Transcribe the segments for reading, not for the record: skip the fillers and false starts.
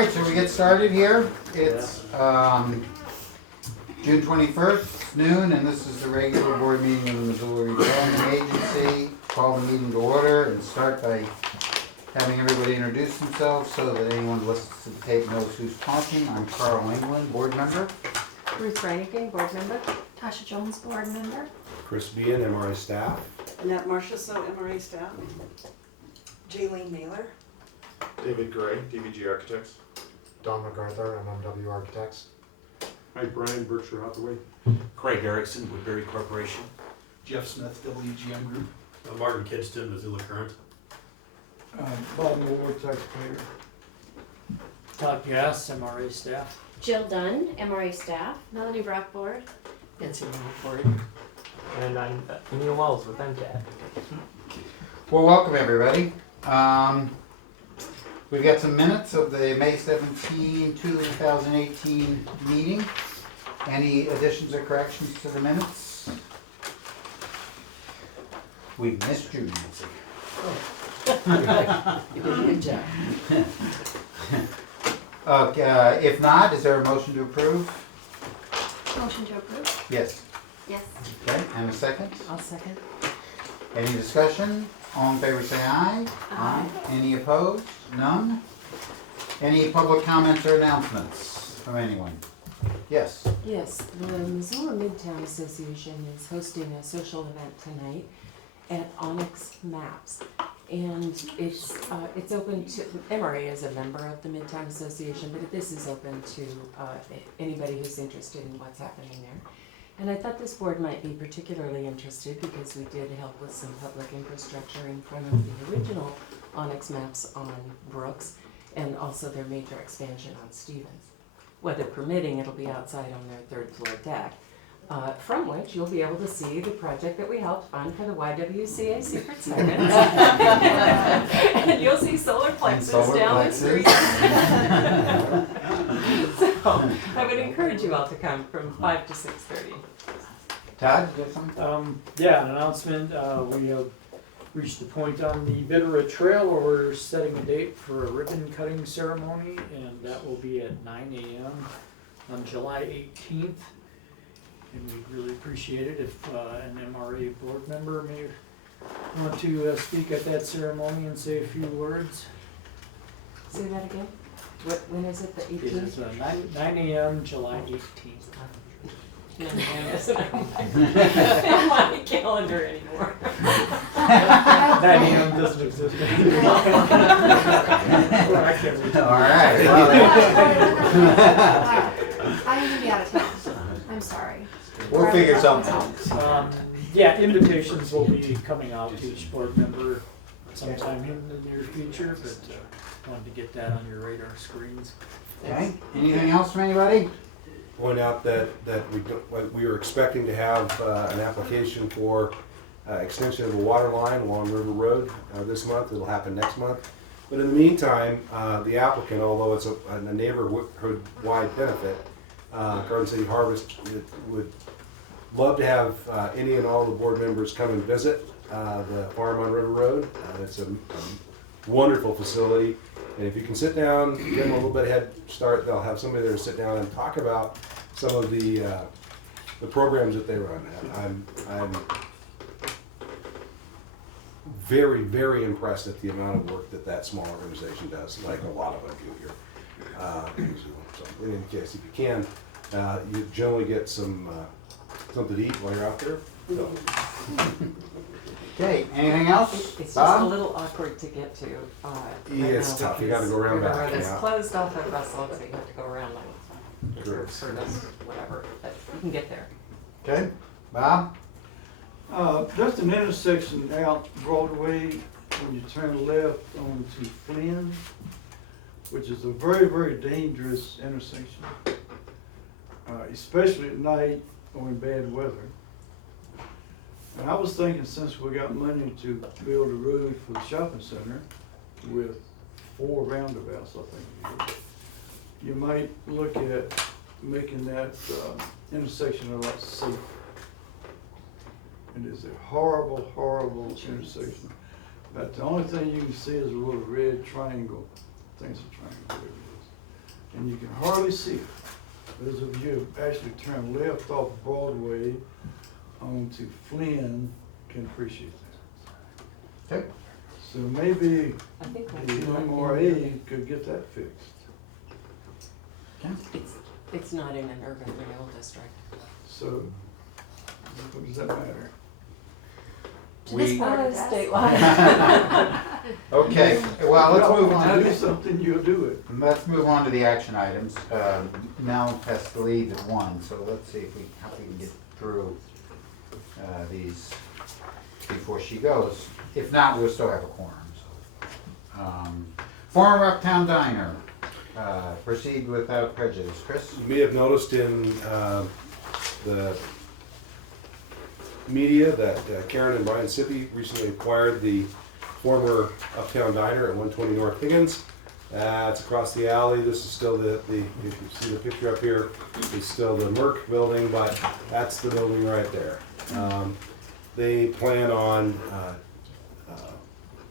right, so we get started here. It's June 21st, noon, and this is the regular board meeting of the Missoula Redevelopment Agency. Call the meeting to order and start by having everybody introduce themselves so that anyone who listens to the tape knows who's talking. I'm Carl England, board member. Ruth Reinigen, board member. Tasha Jones, board member. Chris Bean, MRA staff. Annette Marchessault, MRA staff. Jaylene Naylor. David Gray, DVG Architects. Don MacArthur, MMW Architects. Hi, Brian, Berkshire Hathaway. Craig Erickson, Woodbury Corporation. Jeff Smith, WGM Group. Martin Kidston, Missoula Current. Bob Moore, taxpayer. Todd Gass, MRA staff. Jill Dunn, MRA staff. Melanie Brockboard. Nancy Moore. And I'm Neil Wells with MCAT. Well, welcome everybody. We've got some minutes of the May 17, 2018 meeting. Any additions or corrections to the minutes? We missed you, Nancy. You did a good job. Okay, if not, is there a motion to approve? Motion to approve. Yes. Yes. Okay, and a second? I'll second. Any discussion? All in favor say aye. Aye. Any opposed? None? Any public comments or announcements from anyone? Yes. Yes, the Missoula Midtown Association is hosting a social event tonight at Onyx Maps. And it's open to, MRA is a member of the Midtown Association, but this is open to anybody who's interested in what's happening there. And I thought this board might be particularly interested because we did help with some public infrastructure in front of the original Onyx Maps on Brooks and also their major expansion on Stevens. Weather permitting, it'll be outside on their third floor deck, from which you'll be able to see the project that we helped fund for the YWCA Secret Seconds. And you'll see solar plexus down the street. So I would encourage you all to come from 5 to 6:30. Todd, you have something? Yeah, an announcement. We have reached the point on the Bitterroot Trail where we're setting a date for a ribbon cutting ceremony, and that will be at 9 a.m. on July 18th. And we'd really appreciate it if an MRA board member may want to speak at that ceremony and say a few words. Say that again? When is it, the 18th? It's 9 a.m. July 18th. It's not on my calendar anymore. 9 a.m. doesn't exist anymore. Alright. I'm gonna be out of town. I'm sorry. We'll figure something out. Yeah, invitations will be coming out to each board member sometime in the near future, but wanted to get that on your radar screens. Okay, anything else from anybody? Point out that we were expecting to have an application for extension of a water line along River Road this month. It'll happen next month. But in the meantime, the applicant, although it's a neighborhood-wide benefit, Garden City Harvest would love to have any and all the board members come and visit the farm on River Road. It's a wonderful facility. And if you can sit down, give them a little bit of head start, they'll have somebody there to sit down and talk about some of the programs that they run. I'm very, very impressed at the amount of work that small organization does, like a lot of them do here. So in any case, if you can, you generally get something to eat while you're out there. So. Okay, anything else? It's just Bob? a little awkward to get to. Yeah, it's tough. You gotta go around back. It's Yeah. closed off at Russell, so you have to go around like reserve service, whatever, but you can get there. Okay, Bob? Just an intersection out Broadway when you turn left onto Flynn, which is a very, very dangerous intersection, especially at night or in bad weather. And I was thinking, since we got money to build a road for the shopping center with 4 roundabouts, I think, you might look at making that intersection a lot safer. It is a horrible, horrible intersection. But the only thing you can see is a little red triangle. I think it's a triangle, whatever it is. and you can hardly see it. Those of you who actually turn left off Broadway onto Flynn can appreciate that. Okay. So maybe I think the that's not in MRA could get that fixed. it's not in an urban renewal district. So, what does that matter? To this We- board it does. Statewide. Okay, well, let's move on. If you do something, you'll do it. Let's move on to the action items. Mel has to leave at 1, so let's see how we can get through these before she goes. If not, we'll still have a quorum. So. Former Uptown Diner, proceed without prejudice. Chris? You may have noticed in the media that Karen and Brian Sippy recently acquired the former Uptown Diner at 120 North Higgins. It's across the alley. This is still if you see the picture up here, it's still the Merck building, but that's the building right there. They plan on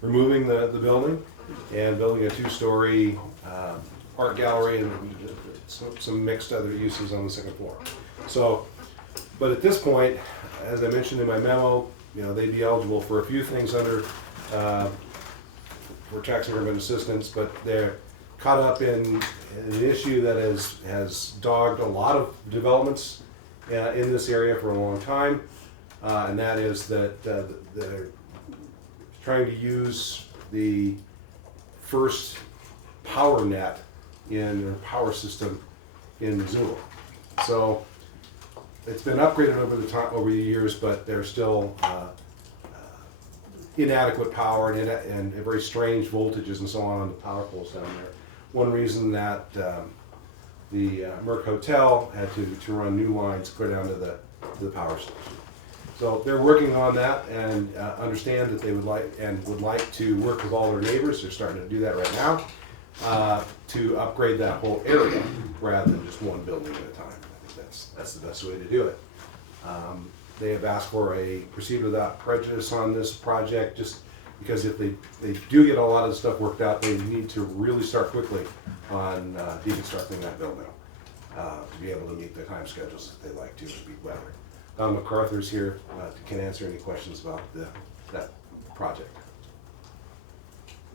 removing the building and building a 2-story art gallery and some mixed other uses on the 2nd floor. So, but at this point, as I mentioned in my memo, they'd be eligible for a few things under for tax increment assistance, but they're caught up in an issue that has dogged a lot of developments in this area for a long time, and that is that they're trying to use the first power net in their power system in Missoula. So it's been upgraded over the years, but there's still inadequate power and very strange voltages and so on the power poles down there. One reason that the Merck Hotel had to run new lines go down to the power station. So they're working on that and understand that they would like to work with all their neighbors. They're starting to do that right now to upgrade that whole area rather than just one building at a time. I think that's the best way to do it. They have asked for a proceed without prejudice on this project, just because if they do get a lot of the stuff worked out, they need to really start quickly on deconstructing that building to be able to meet the time schedules that they like to with weather. Don MacArthur's here, can answer any questions about that project.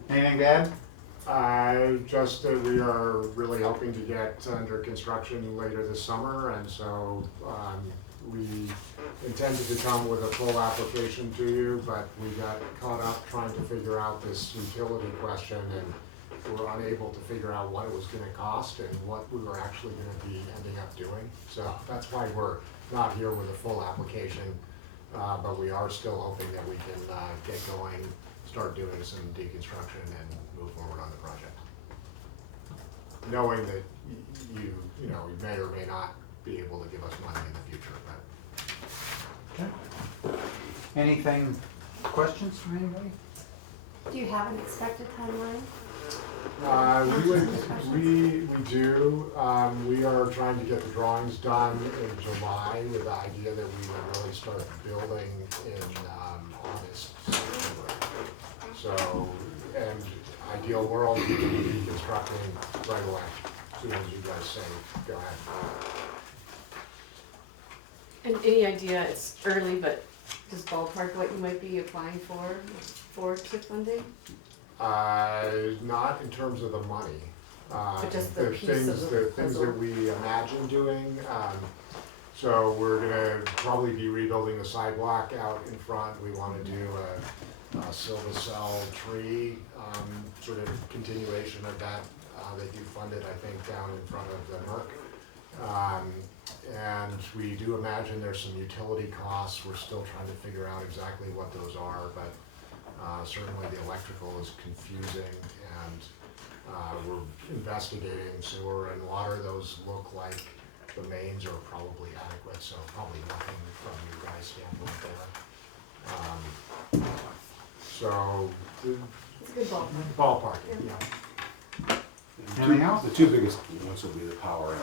Anything to add? Just that we are really hoping to get under construction later this summer, and so we intended to come with a full application to you, but we got caught up trying to figure out this utility question, and were unable to figure out what it was gonna cost and what we were actually gonna be ending up doing. So that's why we're not here with a full application, but we are still hoping that we can get going, start doing some deconstruction and move forward on the project. Knowing that you may or may not be able to give us money in the future, but. Okay. Anything, questions from anybody? Do you have an expected timeline? We do. We are trying to get the drawings done in July with the idea that we would really start building in August, September. So, and ideal world, we can be constructing right away, as soon as you guys say, go ahead. And any idea, it's early, but just ballpark what you might be applying for TIF funding? Not in terms of the money. But just the piece of the The things puzzle. that we imagine doing. So we're gonna probably be rebuilding the sidewalk out in front. We wanna do a silver cell tree, sort of continuation of that. They do fund it, I think, down in front of the Merck. And we do imagine there's some utility costs. We're still trying to figure out exactly what those are, but certainly the electrical is confusing, and we're investigating sewer and water. Those look like the mains are probably adequate, so probably nothing from you guys' standpoint there. So, It's a good ballpark. ballpark, yeah. Anything else? The two biggest ones will be the power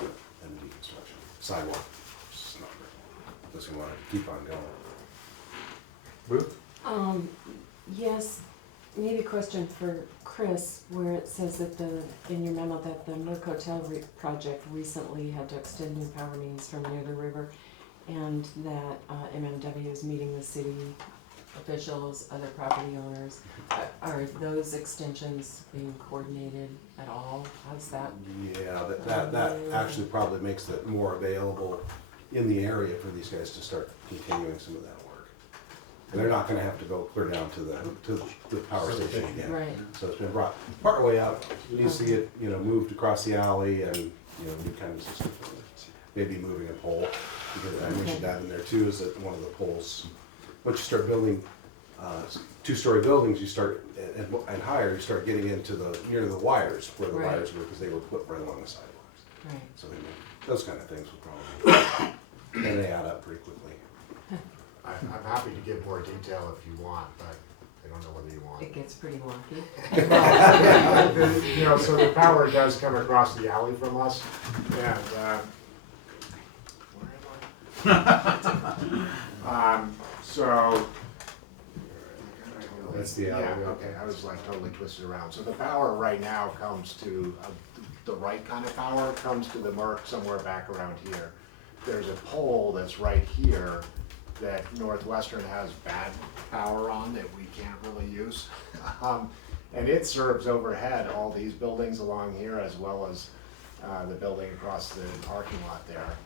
and deconstruction. Sidewalk, it's not great. Unless we want to keep on going. Ruth? Yes, maybe a question for Chris, where it says that in your memo that the Merc Hotel project recently had to extend new power mains from near the river, and that MMW is meeting with city officials, other property owners. Are those extensions being coordinated at all? How's that? Yeah, that actually probably makes it more available in the area for these guys to start continuing some of that work. And they're not gonna have to go clear down to the power station again. Right. So it's been brought part way out. You see it, moved across the alley and, new kind of system. Maybe moving a pole, because I mentioned that in there too, is that one of the poles, once you start building two-story buildings, you start, and higher, you start getting into near the wires, where the Right. wires were, because they were put right along the sidewalks. Right. So those kind of things will probably, and they add up pretty quickly. I'm happy to give more detail if you want, but I don't know whether you want. It gets pretty wonky. So the power does come across the alley from us, and, where am I? So. That's the alley. Yeah, okay, I was like totally twisted around. So the power right now comes to, the right kind of power comes to the Merc somewhere back around here. There's a pole that's right here that Northwestern has bad power on that we can't really use. And it serves overhead all these buildings along here as well as the building across the parking lot there.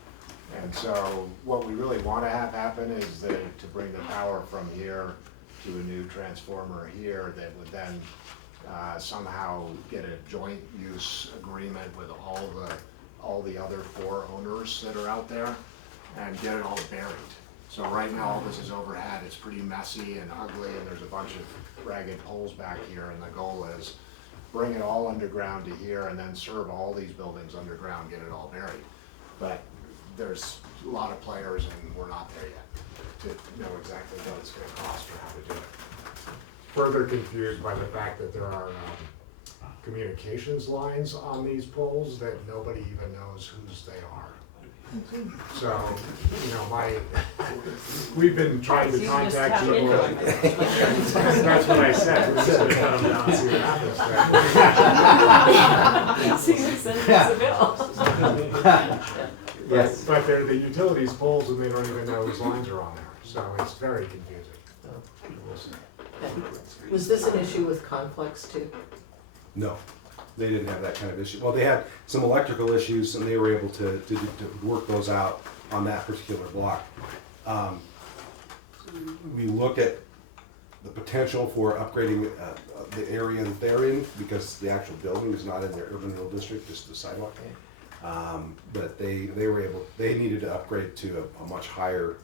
And so what we really want to have happen is to bring the power from here to a new transformer here that would then somehow get a joint use agreement with all the other 4 owners that are out there and get it all buried. So right now, all this is overhead, it's pretty messy and ugly, and there's a bunch of ragged poles back here, and the goal is bring it all underground to here and then serve all these buildings underground, get it all buried. But there's a lot of players and we're not there yet to know exactly what it's gonna cost or how to do it. Further confused by the fact that there are communications lines on these poles that nobody even knows whose they are. So, we've been trying to contact people. That's what I said, we're just gonna cut them down and see what happens. See who sends us a bill. Yes. But they're the utilities poles and they don't even know whose lines are on there, so it's very confusing. We'll see. Was this an issue with conflicts too? No, they didn't have that kind of issue. Well, they had some electrical issues and they were able to work those out on that particular block. We look at the potential for upgrading the area that they're in because the actual building is not in their urban renewal district, just the sidewalk. But they needed to upgrade to a much higher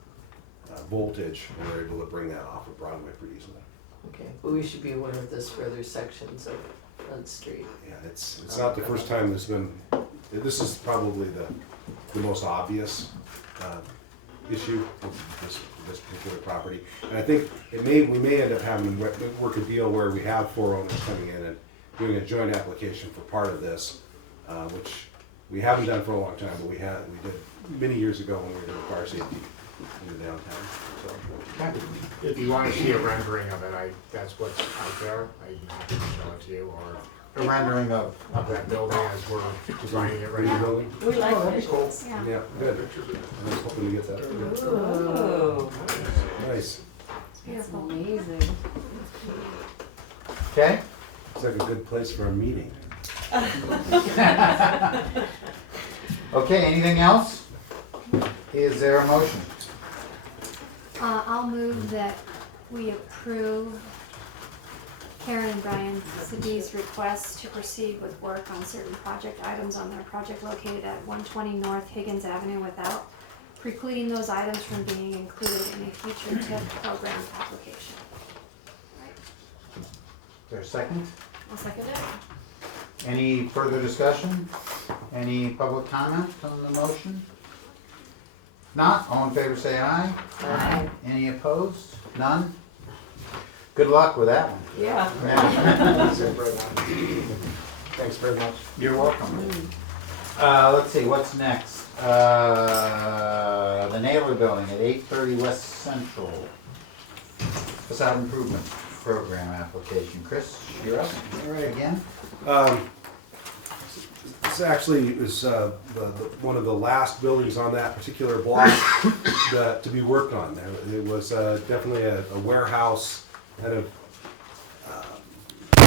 voltage and were able to bring that off of Broadway pretty easily. Okay, but we should be aware of this for other sections of Front Street. Yeah, it's not the first time this is probably the most obvious issue of this particular property. And I think we may end up having to work a deal where we have 4 owners coming in and doing a joint application for part of this, which we haven't done for a long time, but we did many years ago when we were doing fire safety in the downtown. So. If you want to see a rendering of it, that's what's out there. I'm happy to show it to you, or A rendering of. that building as we're designing it right now. We like that'd be cool. visuals. Yeah. Yeah, good. I was hoping to get that. Ooh. Nice. Beautiful. Amazing. Okay. It's like a good place for a meeting. Okay, anything else? Is there a motion? I'll move that we approve Karen and Brian Siddi's request to proceed with work on certain project items on their project located at 120 North Higgins Avenue without precluding those items from being included in a future TIP program application. Is there a second? I'll second it. Any further discussion? Any public comment on the motion? Not, all in favor say aye. Aye. Any opposed? None? Good luck with that one. Yeah. Thanks very much. You're welcome. Let's see, what's next? The Naylor Building at 830 West Central. Facade improvement. program application. Chris, you're up. All right, again. This actually is one of the last buildings on that particular block to be worked on. It was definitely a warehouse, kind of a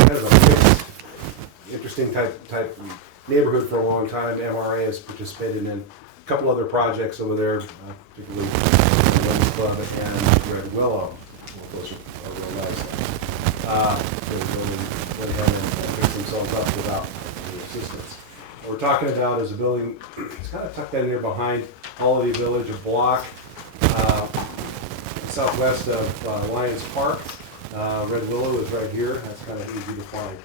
mixed, interesting type neighborhood for a long time. MRA has participated in a couple other projects over there, particularly the Women's Club and Red Willow. Those are real nice. They really went ahead and fixed themselves up without the assistance. What we're talking about is a building, it's kind of tucked in here behind Holiday Village, a block southwest of Lions Park. Red Willow is right here. That's kind of easy to find.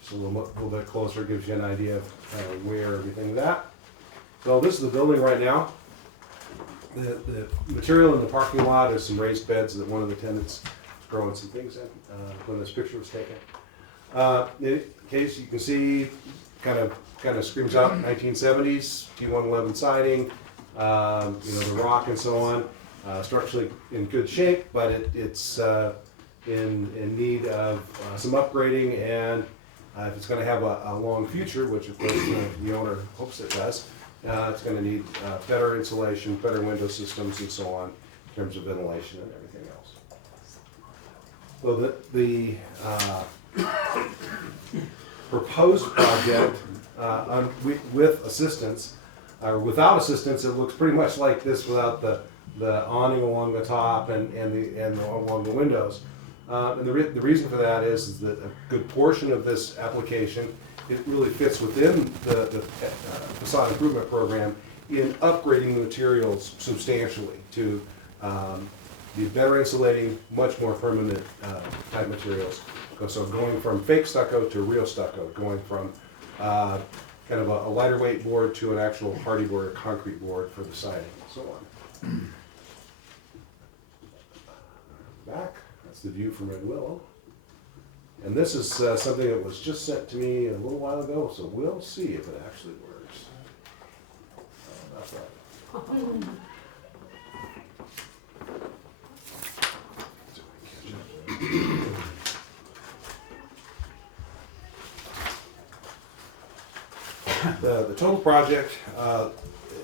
Just a little bit closer gives you an idea of where everything is at. So this is the building right now. The material in the parking lot is some raised beds that one of the tenants is growing some things in when this picture was taken. In case you can see, kind of screams out 1970s, T111 siding, the rock and so on. Structurally in good shape, but it's in need of some upgrading, and if it's going to have a long future, which of course the owner hopes it does, it's going to need better insulation, better window systems, and so on in terms of ventilation and everything else. So the proposed project with assistance, or without assistance, it looks pretty much like this without the awning along the top and along the windows. And the reason for that is that a good portion of this application, it really fits within the facade improvement program in upgrading the materials substantially to be better insulating, much more permanent type materials. So going from fake stucco to real stucco, going from kind of a lighter weight board to an actual hardy board or concrete board for the siding and so on. Back, that's the view from Red Willow. And this is something that was just sent to me a little while ago, so we'll see if it actually works. That's right. The total project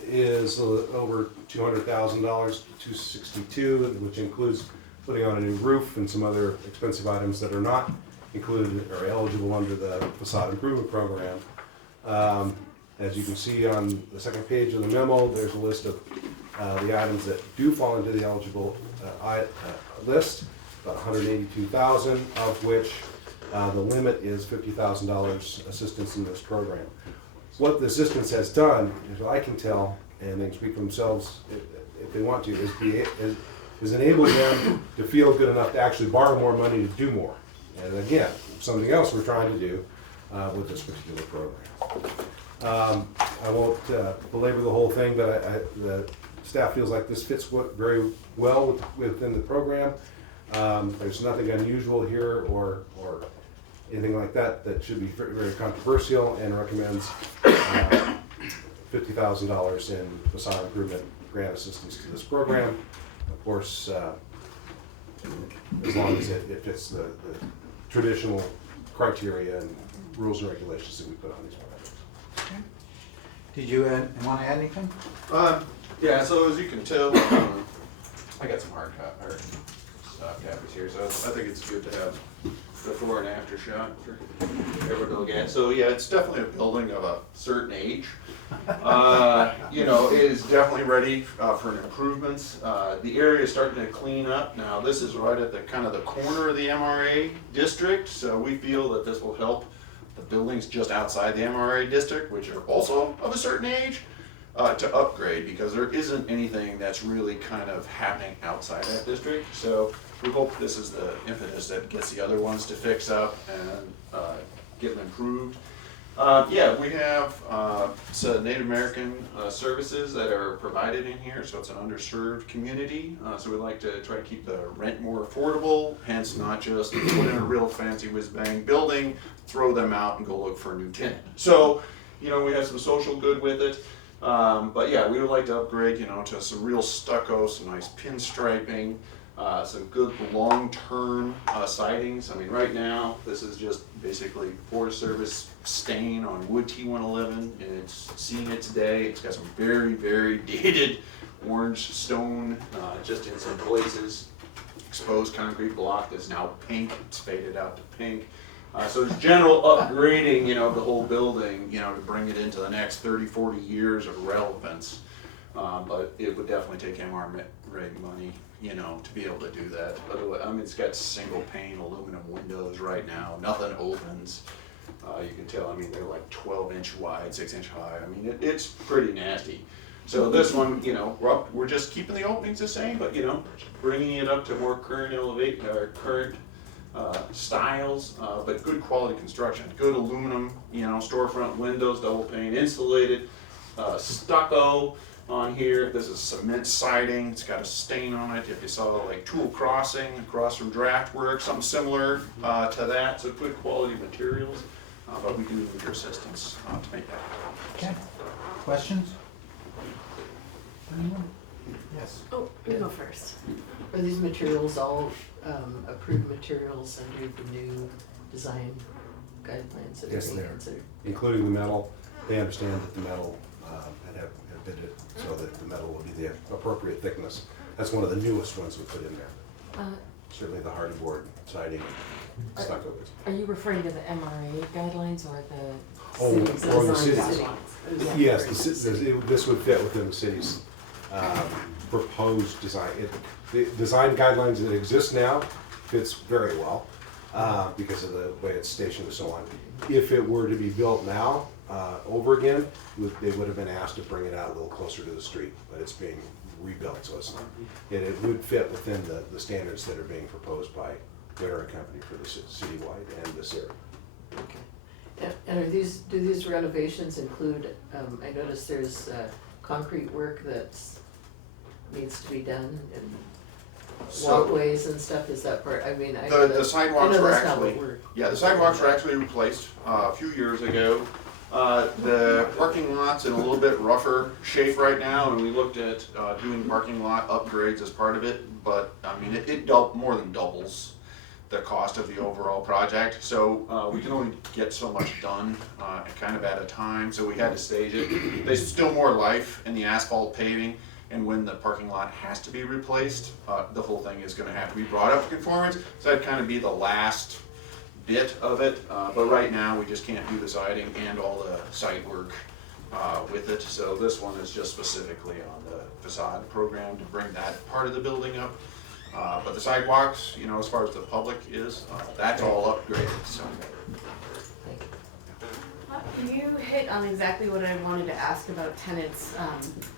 is over $200,000, $262,000, which includes putting on a new roof and some other expensive items that are not included or eligible under the facade improvement program. As you can see on the second page of the memo, there's a list of the items that do fall into the eligible list, about $182,000, of which the limit is $50,000 assistance in this program. What the assistance has done, as I can tell, and they can speak for themselves if they want to, is enable them to feel good enough to actually borrow more money to do more. And again, something else we're trying to do with this particular program. I won't belabor the whole thing, but the staff feels like this fits very well within the program. There's nothing unusual here or anything like that should be very, very controversial, and recommends $50,000 in facade improvement grant assistance to this program. Of course, as long as it fits the traditional criteria and rules and regulations that we put on these projects. Okay. Did you want to add anything? Yeah, so as you can tell, I got some hard copies here, so I think it's good to have before and after shot for everyone to look at. So yeah, it's definitely a building of a certain age. It is definitely ready for improvements. The area is starting to clean up. Now this is right at the kind of the corner of the MRA district, so we feel that this will help the buildings just outside the MRA district, which are also of a certain age, to upgrade, because there isn't anything that's really kind of happening outside that district. So we hope this is the impetus that gets the other ones to fix up and get them improved. We have some Native American services that are provided in here, so it's an underserved community. So we'd like to try to keep the rent more affordable, hence not just put in a real fancy whiz-bang building, throw them out and go look for a new tenant. So, we have some social good with it. But yeah, we would like to upgrade, you know, to some real stucco, some nice pinstriping, some good long-term sidings. I mean, right now, this is just basically Forest Service stain on wood T111, and it's seen its day. It's got some very, very dated orange stone, just in some places. Exposed concrete block that's now pink. It's faded out to pink. So there's general upgrading, you know, of the whole building, you know, to bring it into the next 30, 40 years of relevance. But it would definitely take MRA money, you know, to be able to do that. Otherwise, I mean, it's got single pane aluminum windows right now. Nothing opens. You can tell, I mean, they're like 12-inch wide, 6-inch high. I mean, it's pretty nasty. So this one, you know, we're just keeping the openings the same, but, you know, bringing it up to more current current styles, but good quality construction. Good aluminum, you know, storefront windows, double pane insulated, stucco on here. This is cement siding. It's got a stain on it. If you saw like tool crossing across from draft work, something similar to that. So good quality materials, but we do need your assistance to make that happen. Okay, questions? Anyone? Yes. Oh, you go first. Are these materials all approved materials under the new design guidelines that are Yes, being they are. considered? Including the metal. They understand that the metal, and have bid it so that the metal will be the appropriate thickness. That's one of the newest ones we put in there. Certainly the hardy board siding and stucco. Are you referring to the MRA guidelines or the Oh, city's or the design city. guidelines? Yes, this would fit within the city's proposed design. The design guidelines that exist now fits very well because of the way it's stationed and so on. If it were to be built now over again, they would have been asked to bring it out a little closer to the street, but it's being rebuilt, so it's not. It would fit within the standards that are being proposed by Witter and Company for the citywide and this area. Okay. And do these renovations include, I noticed there's concrete work that needs to be done and walkways and stuff, is that part, I mean, I know The sidewalks know were that's not what actually, we're- yeah, the sidewalks were actually replaced a few years ago. The parking lot's in a little bit rougher shape right now, and we looked at doing parking lot upgrades as part of it, but I mean, it more than doubles the cost of the overall project, so we can only get so much done kind of at a time, so we had to stage it. There's still more life in the asphalt paving, and when the parking lot has to be replaced, the whole thing is gonna have to be brought up to conformance, so that'd kind of be the last bit of it, but right now we just can't do the siding and all the site work with it, so this one is just specifically on the facade program to bring that part of the building up. But the sidewalks, you know, as far as the public is, that's all upgraded, so. You hit on exactly what I wanted to ask about tenants.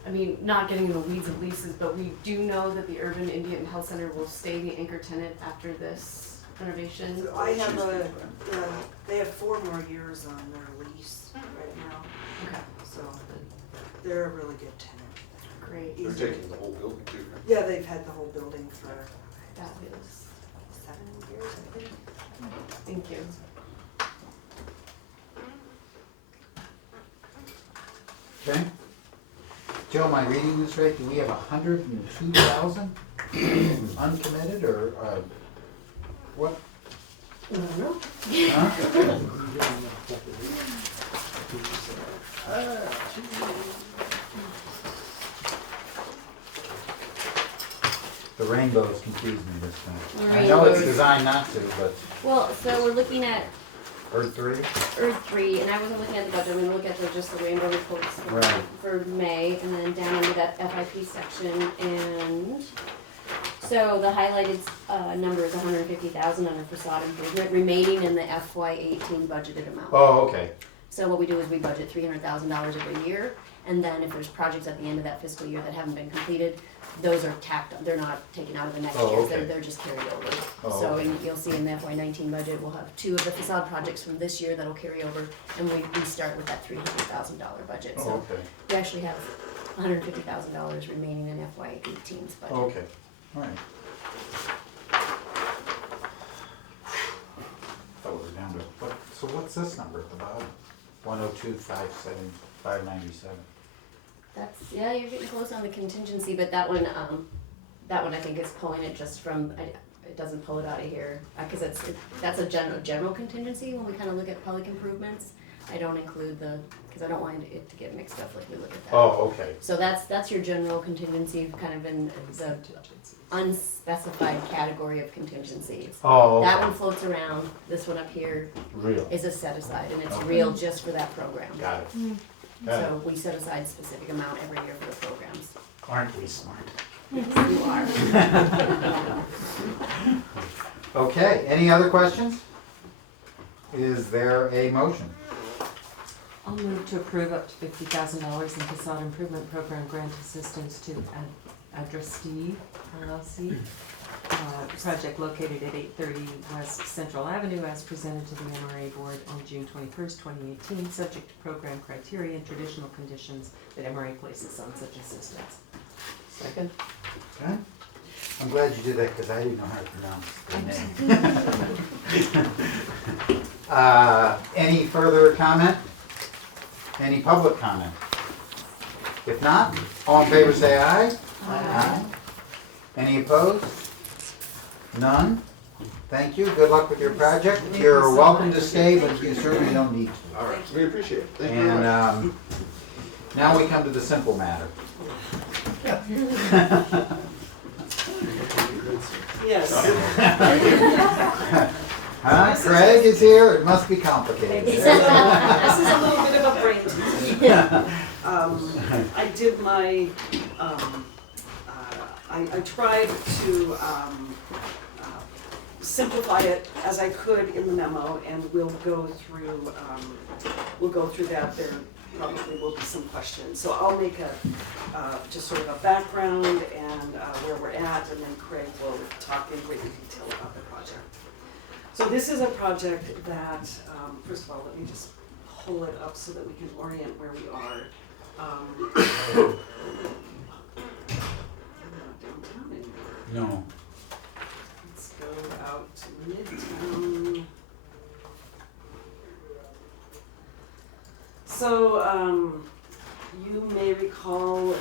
I mean, not getting in the weeds of leases, but we do know that the Urban Indian Health Center will stay the anchor tenant after this renovation. So I have they have 4 more years on their lease right now, Okay, so they're a really good tenant. great. They're Easy. taking the whole building too, right? Yeah, they've had the whole building for Fabulous. 7 years, I think. Thank you. Okay. Joe, am I reading this right? Do we have 102,000 uncommitted or what? Huh? The rainbows confuse me this time. The I know it's rainbows. designed not to, but Well, so we're looking at Earth 3? Earth 3, and I wasn't looking at the budget, I'm gonna look at just the rainbow reports Right. for May, and then down under that FIP section, and so the highlighted number is 150,000 under facade improvement, remaining in the FY18 budgeted amount. Oh, okay. So what we do is we budget $300,000 every year, and then if there's projects at the end of that fiscal year that haven't been completed, those are tacked, they're not taken out of the next Oh, year, okay. they're just carried over. Oh, So okay. you'll see in the FY19 budget, we'll have 2 of the facade projects from this year that'll carry over, and we start with that $300,000 budget. Oh, So okay. we actually have $150,000 remaining in FY18's budget. Okay, all right. Thought we were down to, so what's this number at the bottom? 102,597. That's, yeah, you're getting close on the contingency, but that one I think is pulling it just from, it doesn't pull it out of here, cause that's a general contingency when we kinda look at public improvements. I don't include cause I don't want it to get mixed up like we look at that. Oh, okay. So that's your general contingency, kind of in the unspecified category of contingencies. Oh, That okay. one floats around, this one up here Real. is a set aside, and it's Okay. real just for that program. Got it. Got it. So we set aside specific amount every year for the programs. Aren't we smart? Yes, you are. Okay, any other questions? Is there a motion? I'll move to approve up to $50,000 in facade improvement program grant assistance to Addressee LLC. Project located at 830 West Central Avenue as presented to the MRA board on June 21st, 2018, subject to program criteria and traditional conditions that MRA places on such assistance. Second? Okay. I'm glad you did that because I didn't know how to pronounce the name. Any further comment? Any public comment? If not, all in favor say aye. Aye. Any opposed? None? Thank you. Good luck with your project. You're welcome to stay, but you certainly don't need to. All right, we appreciate it. Thank you very much. And now we come to the simple matter. Yes. Huh? Craig is here. It must be complicated. This is a little bit of a brain teaser. I did my, I tried to simplify it as I could in the memo, and we'll go through that. There probably will be some questions. So I'll make just sort of a background and where we're at, and then Craig will talk in greater detail about the project. So this is a project that, first of all, let me just pull it up so that we can orient where we are. I'm not downtown anymore. No. Let's go out to Midtown. So, you may recall,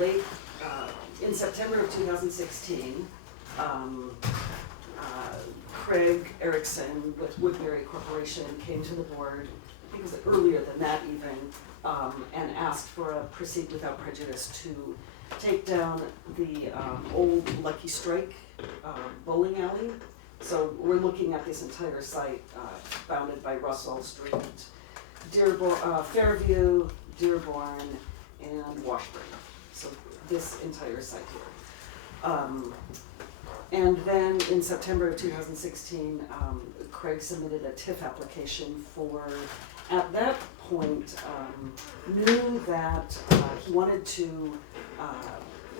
late, in September of 2016, Craig Erickson with Woodbury Corporation came to the board, I think it was earlier than that even, and asked for a proceed without prejudice to take down the old Lucky Strike bowling alley. So we're looking at this entire site bounded by Russell Street, Dearborn, Fairview, Dearborn, and Washburn. So this entire site here. And then in September of 2016, Craig submitted a TIF application for, at that point, knew that he wanted to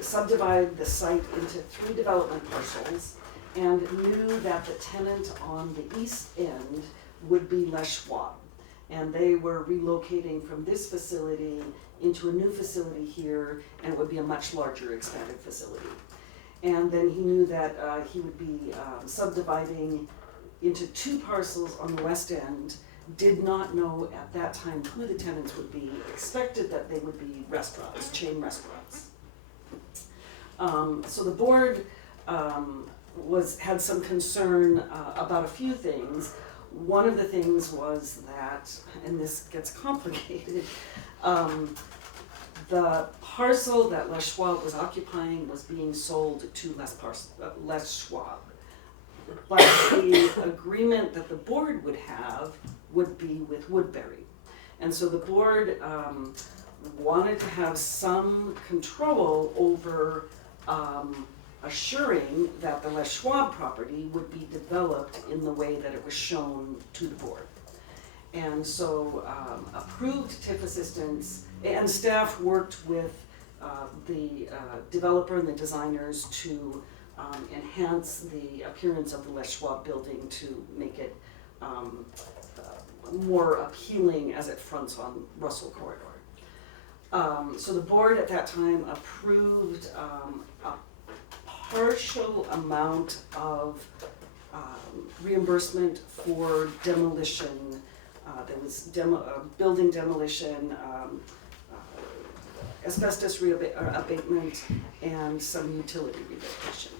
subdivide the site into 3 development parcels, and knew that the tenant on the east end would be Les Schwab. And they were relocating from this facility into a new facility here, and it would be a much larger expanded facility. And then he knew that he would be subdividing into 2 parcels on the west end, did not know at that time who the tenants would be, expected that they would be restaurants, chain restaurants. So the board had some concern about a few things. One of the things was that, and this gets complicated, the parcel that Les Schwab was occupying was being sold to Les Schwab. But the agreement that the board would have would be with Woodbury. And so the board wanted to have some control over assuring that the Les Schwab property would be developed in the way that it was shown to the board. And so approved TIF assistance, and staff worked with the developer and the designers to enhance the appearance of the Les Schwab building to make it more appealing as it fronts on Russell Corridor. So the board at that time approved a partial amount of reimbursement for demolition. There was building demolition, asbestos abatement, and some utility relocation.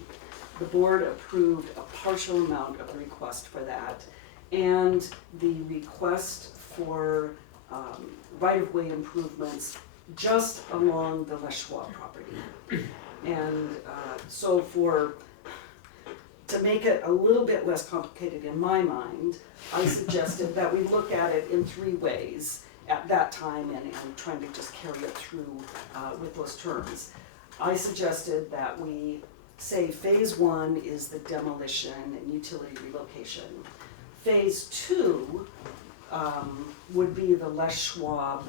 The board approved a partial amount of the request for that, and the request for right-of-way improvements just along the Les Schwab property. And so to make it a little bit less complicated in my mind, I suggested that we look at it in 3 ways at that time, and trying to just carry it through with those terms. I suggested that we say phase 1 is the demolition and utility relocation. Phase 2 would be the Les Schwab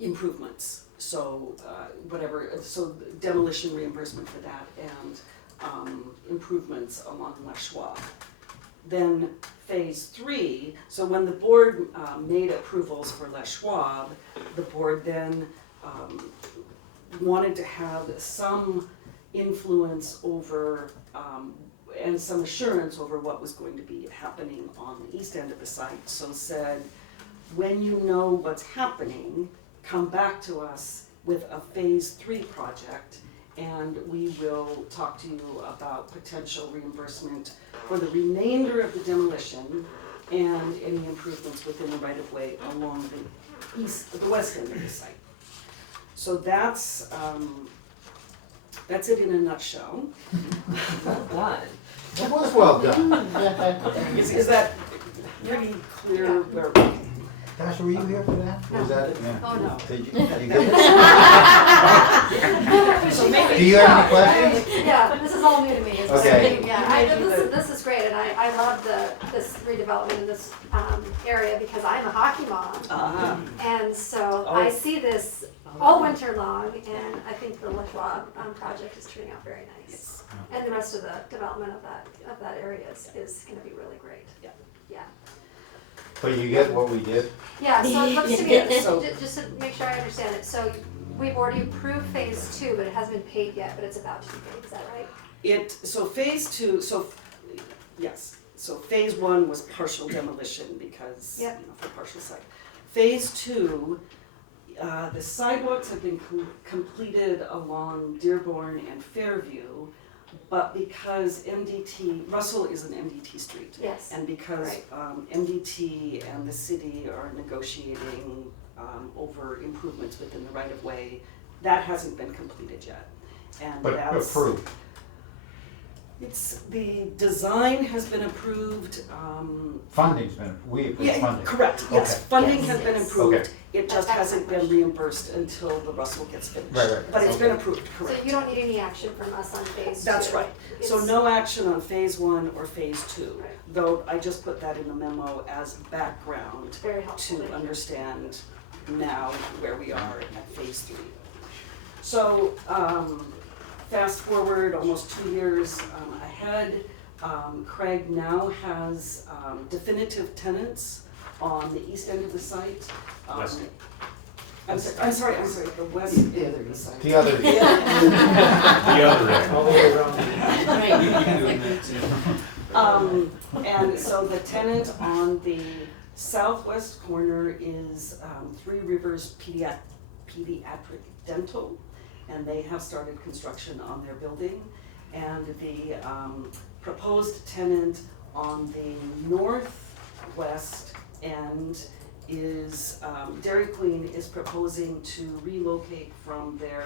improvements. So so demolition reimbursement for that, and improvements along Les Schwab. Then phase 3, so when the board made approvals for Les Schwab, the board then wanted to have some influence over and some assurance over what was going to be happening on the east end of the site. So said, when you know what's happening, come back to us with a phase 3 project, and we will talk to you about potential reimbursement for the remainder of the demolition and any improvements within the right-of-way along the west end of the site. So that's it in a nutshell. Well done. It was well done. Is that pretty clear where? Tasha, were you here for that? Was that? Yeah. Oh, no. Did you get it? So maybe. Do you have any questions? Yeah, this is all new to me. It's Okay. Yeah, this is great, and I love this redevelopment in this area because I'm a hockey mom. And so I see this all winter long, and I think the Les Schwab project is turning out very nice. And the rest of the development of that area is gonna be really great. Yeah. Yeah. But you get what we did? Yeah, so it looks to me, So- just to make sure I understand it, so we've already approved phase 2, but it hasn't been paid yet, but it's about to be paid, is that right? So phase 2, yes, so phase 1 was partial demolition because, Yep. for partial site. Phase 2, the sidewalks have been completed along Dearborn and Fairview, but because Russell is an MDT street. Yes. And because Right. MDT and the city are negotiating over improvements within the right-of-way, that hasn't been completed yet. And But that's. approved. The design has been approved. Funding's been, we approved Yeah, funding. correct, yes, Okay. funding Yes, has been yes. improved. Okay. It just hasn't been reimbursed until the Russell gets finished. Right. But it's been Okay. approved, So correct. you don't need any action from us on phase 2? That's right. So It's- no action on phase 1 or phase 2, Right. though I just put that in the memo as background Very helpful, to thank you. understand now where we are at phase 3. So, fast forward almost 2 years ahead, Craig now has definitive tenants on the east end of the site. West. I'm sorry, the west. The other side. The other, The other end. All the way around. And so the tenant on the southwest corner is Three Rivers Pediatric Dental, and they have started construction on their building. And the proposed tenant on the northwest end is Dairy Queen is proposing to relocate from their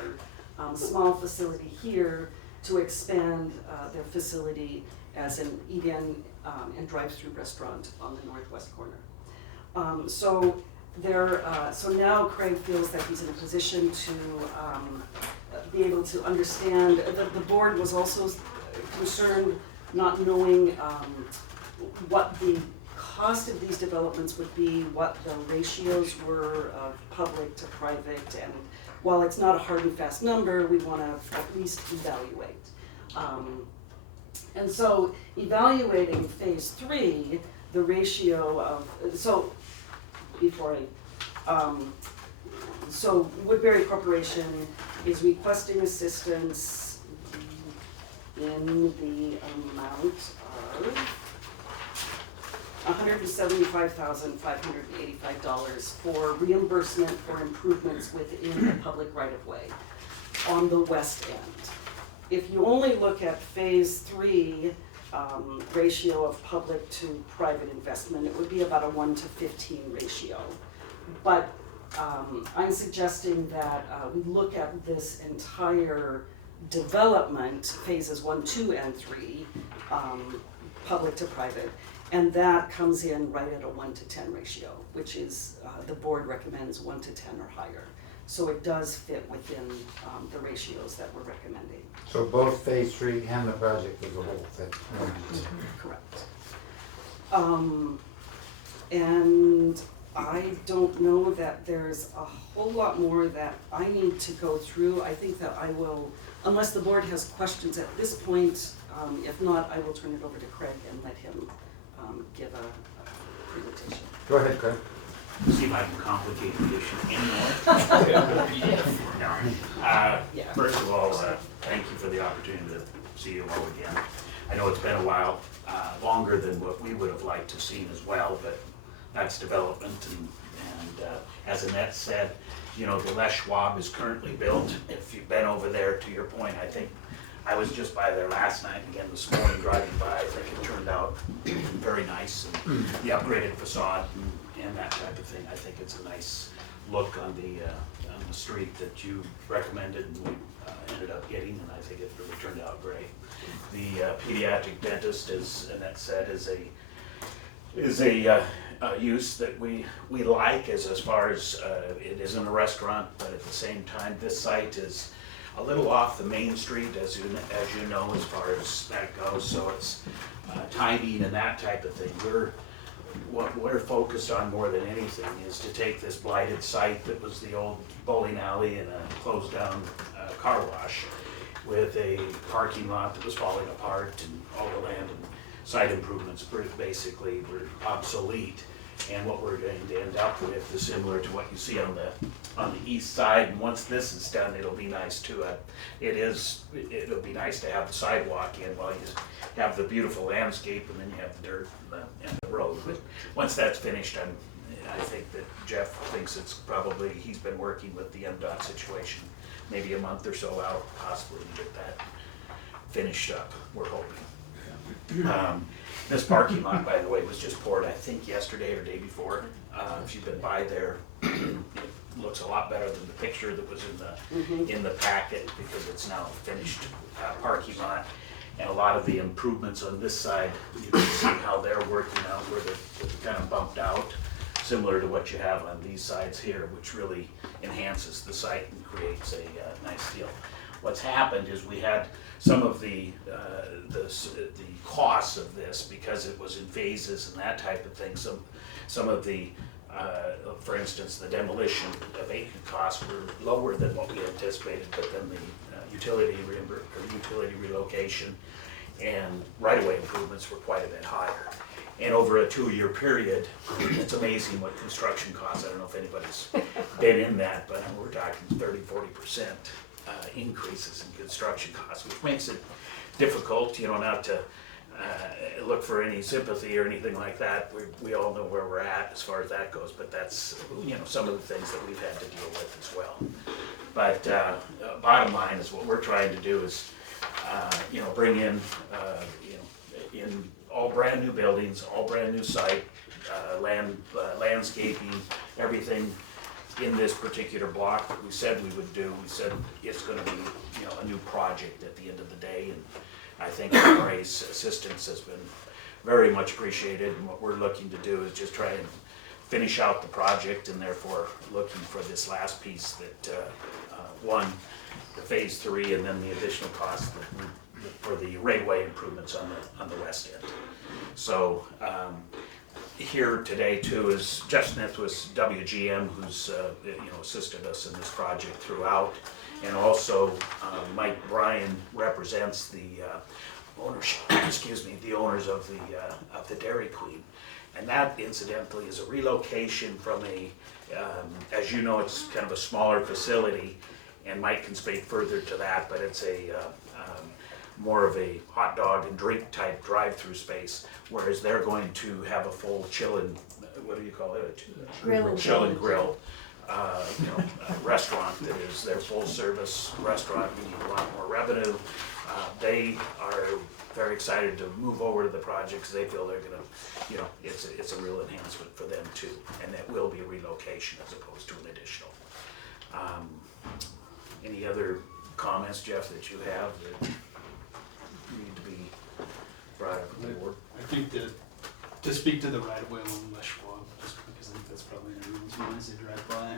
small facility here to expand their facility as an eat-in and drive-through restaurant on the northwest corner. So now Craig feels that he's in a position to be able to understand. The board was also concerned not knowing what the cost of these developments would be, what the ratios were of public to private, and while it's not a hard and fast number, we want to at least evaluate. And so evaluating phase 3, the ratio of, so Woodbury Corporation is requesting assistance in the amount of $175,585 for reimbursement for improvements within the public right-of-way on the west end. If you only look at phase 3 ratio of public to private investment, it would be about a 1-to-15 ratio. But I'm suggesting that we look at this entire development, phases 1, 2, and 3, public to private, and that comes in right at a 1-to-10 ratio, which is, the board recommends 1-to-10 or higher. So it does fit within the ratios that we're recommending. So both phase 3 and the project as a whole fit. Correct. And I don't know that there's a whole lot more that I need to go through. I think that I will, unless the board has questions at this point, if not, I will turn it over to Craig and let him give a presentation. Go ahead, Craig. See if I can complicate the issue anymore. No. Yeah. First of all, thank you for the opportunity to see you all again. I know it's been a while, longer than what we would have liked to have seen as well, but that's development. And as Annette said, you know, the Les Schwab is currently built. If you've been over there, to your point, I think I was just by there last night, again this morning driving by. I think it turned out very nice. And the upgraded facade and that type of thing. I think it's a nice look on the street that you recommended and we ended up getting, and I think it really turned out great. The pediatric dentist, as Annette said, is a use that we like as far as it isn't a restaurant, but at the same time, this site is a little off the main street, as you know, as far as that goes. So it's timing and that type of thing. What we're focused on more than anything is to take this blighted site that was the old bowling alley and a closed down car wash with a parking lot that was falling apart, and all the land and site improvements basically were obsolete. And what we're going to end up with is similar to what you see on the east side. And once this is done, it'll be nice too. It'll be nice to have the sidewalk in while you have the beautiful landscape, and then you have the dirt and the road. But once that's finished, I think that Jeff thinks it's probably, he's been working with the MDOT situation, maybe a month or so out, possibly to get that finished up, we're hoping. This parking lot, by the way, was just poured, I think, yesterday or day before. If you've been by there, it looks a lot better than the picture that was in the packet, because it's now a finished parking lot. And a lot of the improvements on this side, you can see how they're working out, where they're kind of bumped out, similar to what you have on these sides here, which really enhances the site and creates a nice deal. What's happened is we had some of the costs of this, because it was in phases and that type of thing. Some of the, for instance, the demolition abatement costs were lower than what we anticipated, but then the utility relocation and right-of-way improvements were quite a bit higher. And over a 2-year period, it's amazing what construction costs. I don't know if anybody's been in that, but we're talking 30-40% increases in construction costs, which makes it difficult, you know, not to look for any sympathy or anything like that. We all know where we're at as far as that goes, but that's, you know, some of the things that we've had to deal with as well. But bottom line is, what we're trying to do is, you know, bring in, in all brand new buildings, all brand new site, landscaping, everything in this particular block that we said we would do. We said it's going to be, you know, a new project at the end of the day, and I think MRA's assistance has been very much appreciated. And what we're looking to do is just try and finish out the project, and therefore looking for this last piece that one, the phase 3, and then the additional cost for the railway improvements on the west end. So here today too is Jeff Smith with WGM, who's assisted us in this project throughout, and also Mike Bryan represents the owners, the owners of the Dairy Queen, and that incidentally is a relocation from as you know, it's kind of a smaller facility, and Mike can speak further to that, but it's a more of a hot dog and drink type drive-through space, whereas they're going to have a full chill and, what do you call it? Grill and Chill and grill, restaurant that is their full service restaurant. We need a lot more revenue. They are very excited to move over to the project because they feel they're gonna, it's a real enhancement for them too. And it will be a relocation as opposed to an additional. Any other comments, Jeff, that you have that need to be brought up on the board? I think that, to speak to the right of way along West Schwab, just because I think that's probably in everyone's mind as they drive by,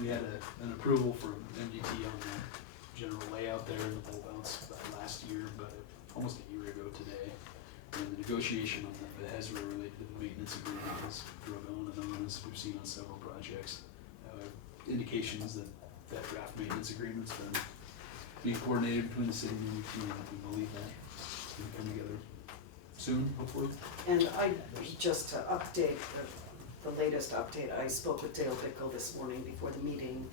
we had an approval from MDT on the general layout there in the bulk outs last year, but almost a year ago today. And the negotiation on the HESRA related to the maintenance agreement has drug on and on, as we've seen on several projects. Indications that draft maintenance agreement's been being coordinated between the city and MDT, and we believe that will come together soon, hopefully. And just to update, the latest update, I spoke with Dale Bickle this morning before the meeting.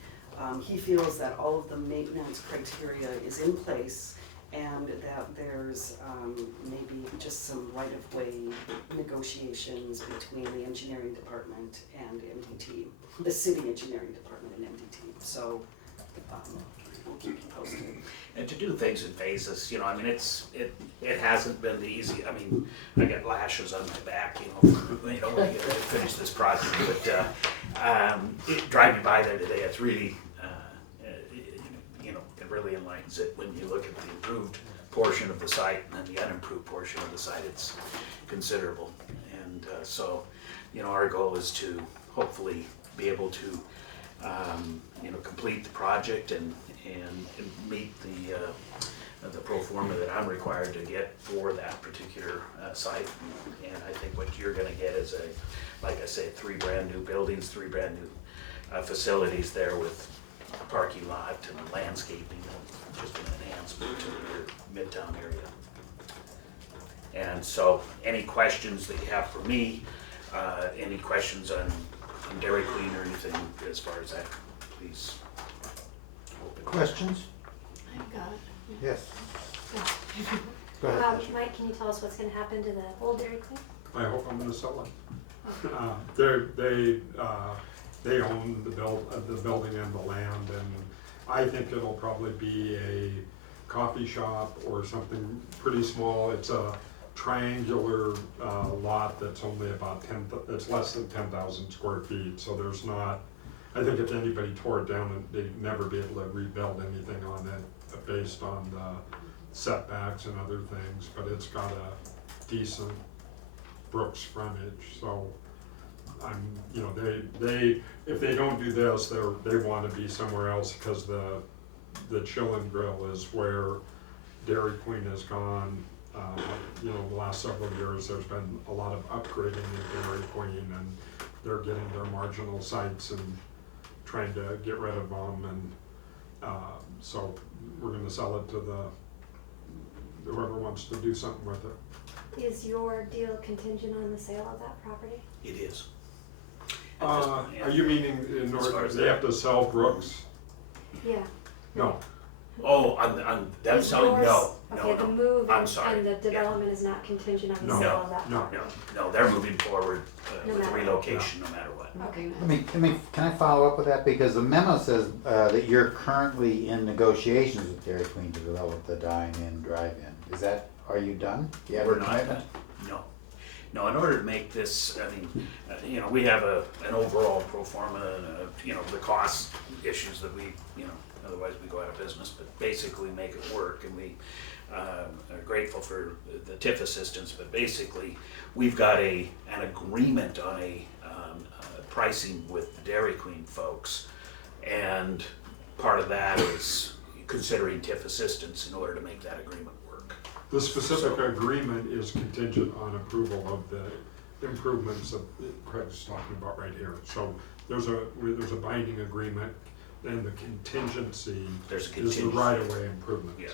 He feels that all of the maintenance criteria is in place and that there's maybe just some right-of-way negotiations between the engineering department and MDT, the city engineering department and MDT. So we'll keep you posted. And to do things in phases, it hasn't been the easy. I mean, I got lashes on my back, when I finish this project. But driving by there today, it's really, it really enlightens it when you look at the improved portion of the site and then the unimproved portion of the site. It's considerable, and so, our goal is to hopefully be able to, complete the project and meet the pro forma that I'm required to get for that particular site. And I think what you're gonna get is like I say, 3 brand new buildings, 3 brand new facilities there with a parking lot and landscaping, and just an enhancement to your Midtown area. And so, any questions that you have for me, any questions on Dairy Queen or anything as far as that, please. Questions? I've got it. Yes. Go ahead. Mike, can you tell us what's gonna happen to the old Dairy Queen? I hope I'm gonna sell it. They own the building and the land, and I think it'll probably be a coffee shop or something pretty small. It's a triangular lot that's only about it's less than 10,000 square feet, so there's not, I think if anybody tore it down, they'd never be able to rebuild anything on it based on the setbacks and other things, but it's got a decent Brooks frontage, so they if they don't do this, they want to be somewhere else, because the Chill and Grill is where Dairy Queen has gone. The last several years, there's been a lot of upgrading in Dairy Queen, and they're getting their marginal sites and trying to get rid of them, and so we're going to sell it to whoever wants to do something with it. Is your deal contingent on the sale of that property? It is. Are you meaning in order they have to sell Brooks? Yeah. No. Oh, on them Is selling? yours- No, Okay, the no. move I'm and sorry. and the development is not contingent on the No. sale of that No. property? No, they're moving forward No with matter what. relocation no matter what. Okay. Can I follow up with that? Because the memo says that you're currently in negotiations with Dairy Queen to develop the dine-in, drive-in. Are you done? Do you have We're a not, commitment? no, in order to make this, we have an overall pro forma, and, the cost issues that we, otherwise we go out of business, but basically make it work, and we are grateful for the TIF assistance, but basically, we've got an agreement on a pricing with the Dairy Queen folks, and part of that is considering TIF assistance in order to make that agreement work. The specific agreement is contingent on approval of the improvements that Craig's talking about right here. So there's a binding agreement, and the contingency There's a is the contingency. right-of-way improvement. Yeah.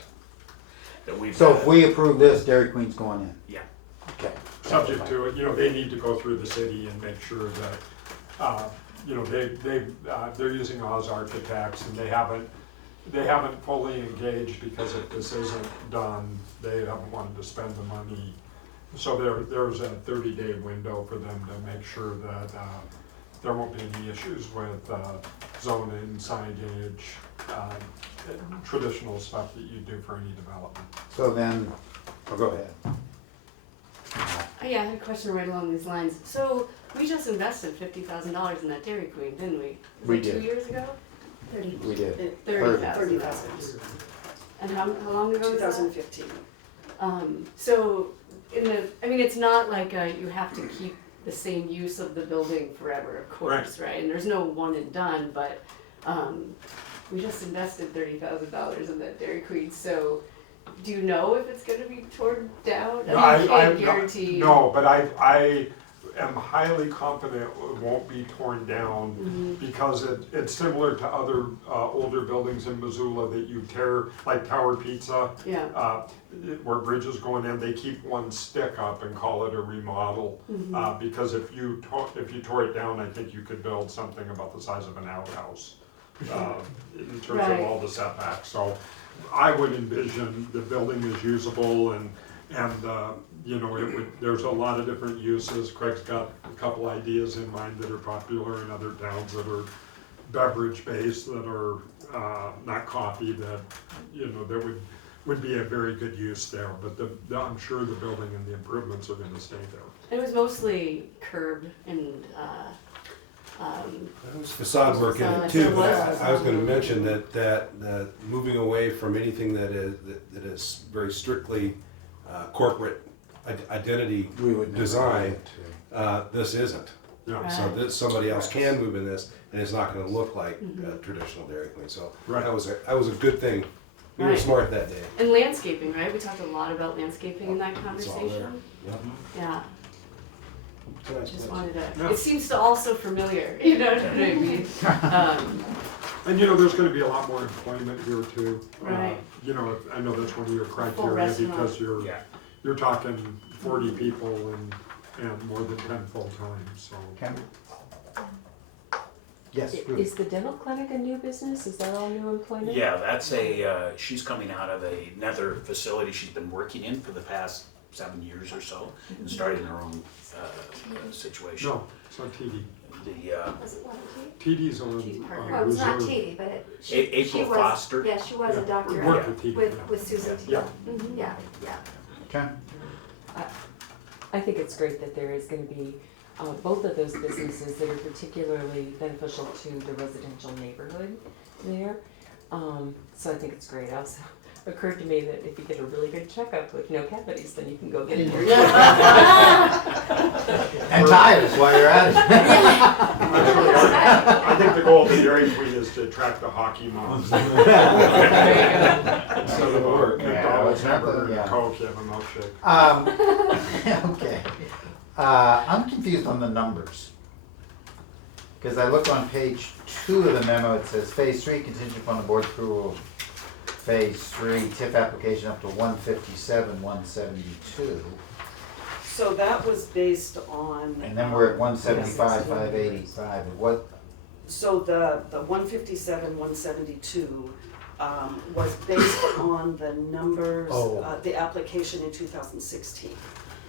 That we've So got- if we approve this, Dairy Queen's going in? Yeah. Okay. Subject to it, they need to go through the city and make sure that, they're using Oz Architects, and they haven't, they haven't fully engaged because if this isn't done, they haven't wanted to spend the money. So there's a 30-day window for them to make sure that there won't be any issues with zoning, signage, traditional stuff that you do for any development. So then, go ahead. Yeah, I had a question right along these lines. So we just invested $50,000 in that Dairy Queen, didn't we? Was We it did. 2 years ago? 30. We did. 30,000. And how long ago was that? 2015. So it's not like you have to keep the same use of the building forever, of course, right? And there's no one and done, but we just invested $30,000 in that Dairy Queen. So do you know if it's going to be torn down? I can't guarantee. No, but I am highly confident it won't be torn down because it's similar to other older buildings in Missoula that you tear, like Tower Pizza. Yeah. Where bridges going in, they keep one stick up and call it a remodel. Because if you tore it down, I think you could build something about the size of an outhouse in terms of all the setbacks. So I would envision the building is usable and there's a lot of different uses. Craig's got a couple ideas in mind that are popular in other towns that are beverage based, that are not coffee, that there would be a very good use there. But I'm sure the building and the improvements are going to stay there. It was mostly curb and There was facade work in it too, but I was gonna mention that moving away from anything that is very strictly corporate identity We would never design, do it. this isn't. Yeah. So somebody else can move in this, and it's not gonna look like a traditional Dairy Queen, so that was a good thing. We were Right. smart that day. and landscaping, right? We talked a lot about landscaping in that It's all there. conversation. Yep. Yeah. It's a nice Just place. wanted to. Yeah. It seems to also familiar. You know what I mean? And there's going to be a lot more employment here too. Right. I know that's one of your criteria restaurant. because Yeah. you're talking 40 people and more than 10 full time. So Ken? Yes, Ruth. Is the dental clinic a new business? Is that all new employment? Yeah, that's she's coming out of another facility she's been working in for the past 7 years or so and starting her own situation. no, it's not TD. The Was it one of TD's on Oh, it's not reserve. Katie, but April she was, Foster. yeah, she was a doctor We work with TD. with Susan. Yeah. Yeah, yeah. Ken? I think it's great that there is gonna be both of those businesses that are particularly beneficial to the residential neighborhood there. So I think it's great. Also occurred to me that if you get a really good checkup with no cavities, then you can go get it. And tires while you're at it. I think the goal of the Dairy Queen is to attract the hockey moms. There you go. Instead of work. a Yeah, McDonald's it's not the- hamburger and yeah. a Coke, you have a milkshake. Okay. I'm confused on the numbers. Because I look on page 2 of the memo, it says phase 3 contingent upon the board approval of phase 3 TIF application up to 157, 172. So that was based on. And then we're at 175, 585. What, So the 157, 172 was based on the numbers, Oh. the application in 2016.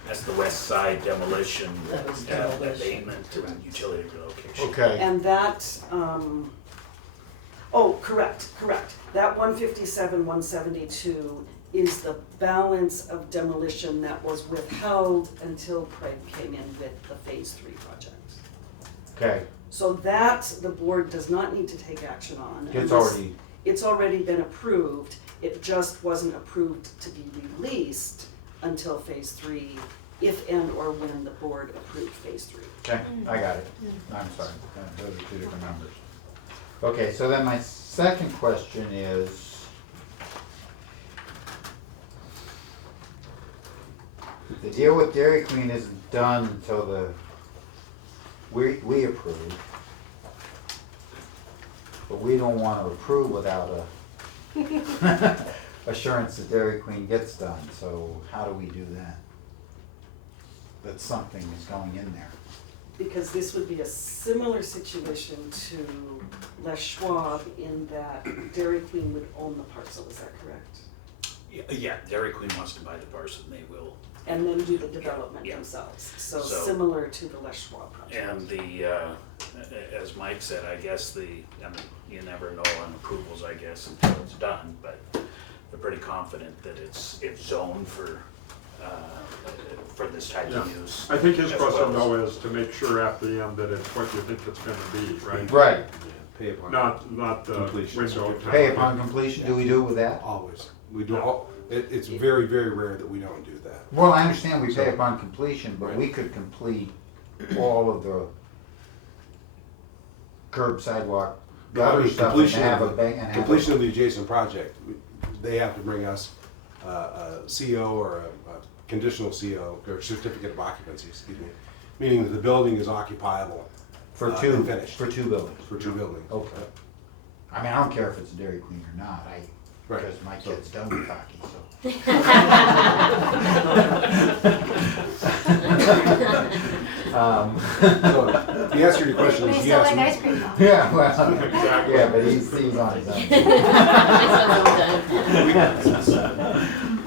That's the west side demolition, That was demolition. abatement, and utility relocation. okay. And that, correct. That 157, 172 is the balance of demolition that was withheld until Craig came in with the phase 3 project. Okay, So that the board does not need to take action on. It's already been approved, it just wasn't approved to be released until phase 3, if and or when the board approved phase 3. okay, I got it. I'm sorry, those are 2 different numbers. Okay, so then my second question is, the deal with Dairy Queen isn't done until we approve. But we don't want to approve without a assurance that Dairy Queen gets done, so how do we do that? That something is going in there. because this would be a similar situation to Les Schwab in that Dairy Queen would own the parcel, is that correct? Yeah, Dairy Queen wants to buy the parcel and they will. And then do the development Yeah. themselves, so So- similar to the Les Schwab project. And as Mike said, I guess you never know on approvals, I guess, until it's done, but they're pretty confident that it's zoned for this type of Yeah. use. I think his as question well though is to make sure at the end that it's what you think it's gonna be, right? Right. Pay upon Not the completion. window. Pay upon completion, do we do it with that? Always. We do, it's very, very rare that we don't do that. Well, I understand we pay So- upon completion, but Right. we could complete all of the curb, sidewalk, gutter stuff and Completion have a of bank the, and have completion a. of the adjacent project, they have to bring us a CO or a conditional CO, or certificate of occupancy, excuse me, meaning that the building is occupiable For and two, finished. for two buildings. for two buildings. Okay. I mean, I don't care if it's Dairy Queen or not, Right. because my kid's done with hockey, so. So the answer to your question They is still like yes. ice cream though. Yeah, well, yeah, but he's on his own.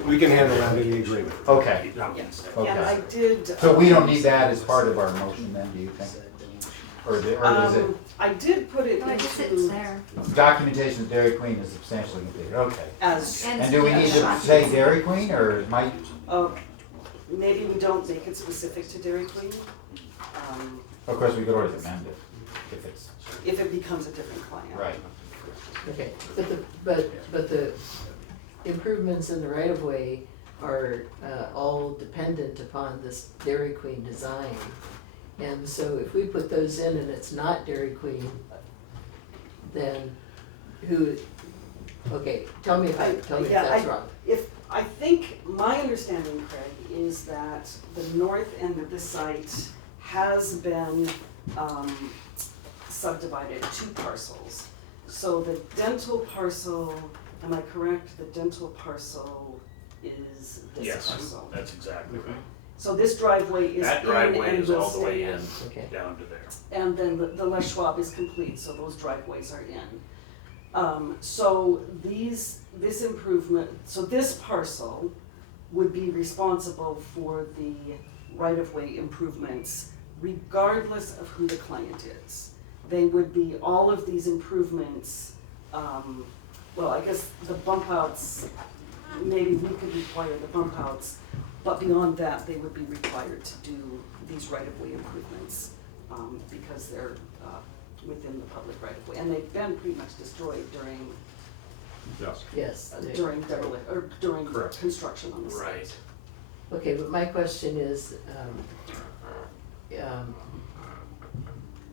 We can handle that in the agreement. Okay, Yes, Okay. and I did. so we don't need that as part of our motion then, do you think? Or is it, I did put it Oh, I guess it's into there. documentation of Dairy Queen is substantially completed, okay. as, And do we need to say Dairy Queen, or might, maybe we don't make it specific to Dairy Queen. of course, we could always amend it, if it's, If it becomes a different client. right. Okay, but the improvements in the right of way are all dependent upon this Dairy Queen design. And so if we put those in and it's not Dairy Queen, then who, okay, tell me if that's wrong. I think, my understanding, Craig, is that the north end of the site has been subdivided two parcels. So the dental parcel, am I correct, the dental parcel is this Yes, parcel? that's exactly right. So this driveway is in That driveway and is will all the way stay in, Okay. down to there. And then the Les Schwab is complete, so those driveways are in. So this improvement, so this parcel would be responsible for the right-of-way improvements regardless of who the client is. They would be, all of these improvements, well, I guess the bump outs, maybe we could require the bump outs, but beyond that, they would be required to do these right-of-way improvements, because they're, within the public right-of-way, and they've been pretty much destroyed during, Yes. Yes. during demolition, or during Correct. construction on the site. Right. Okay, but my question is,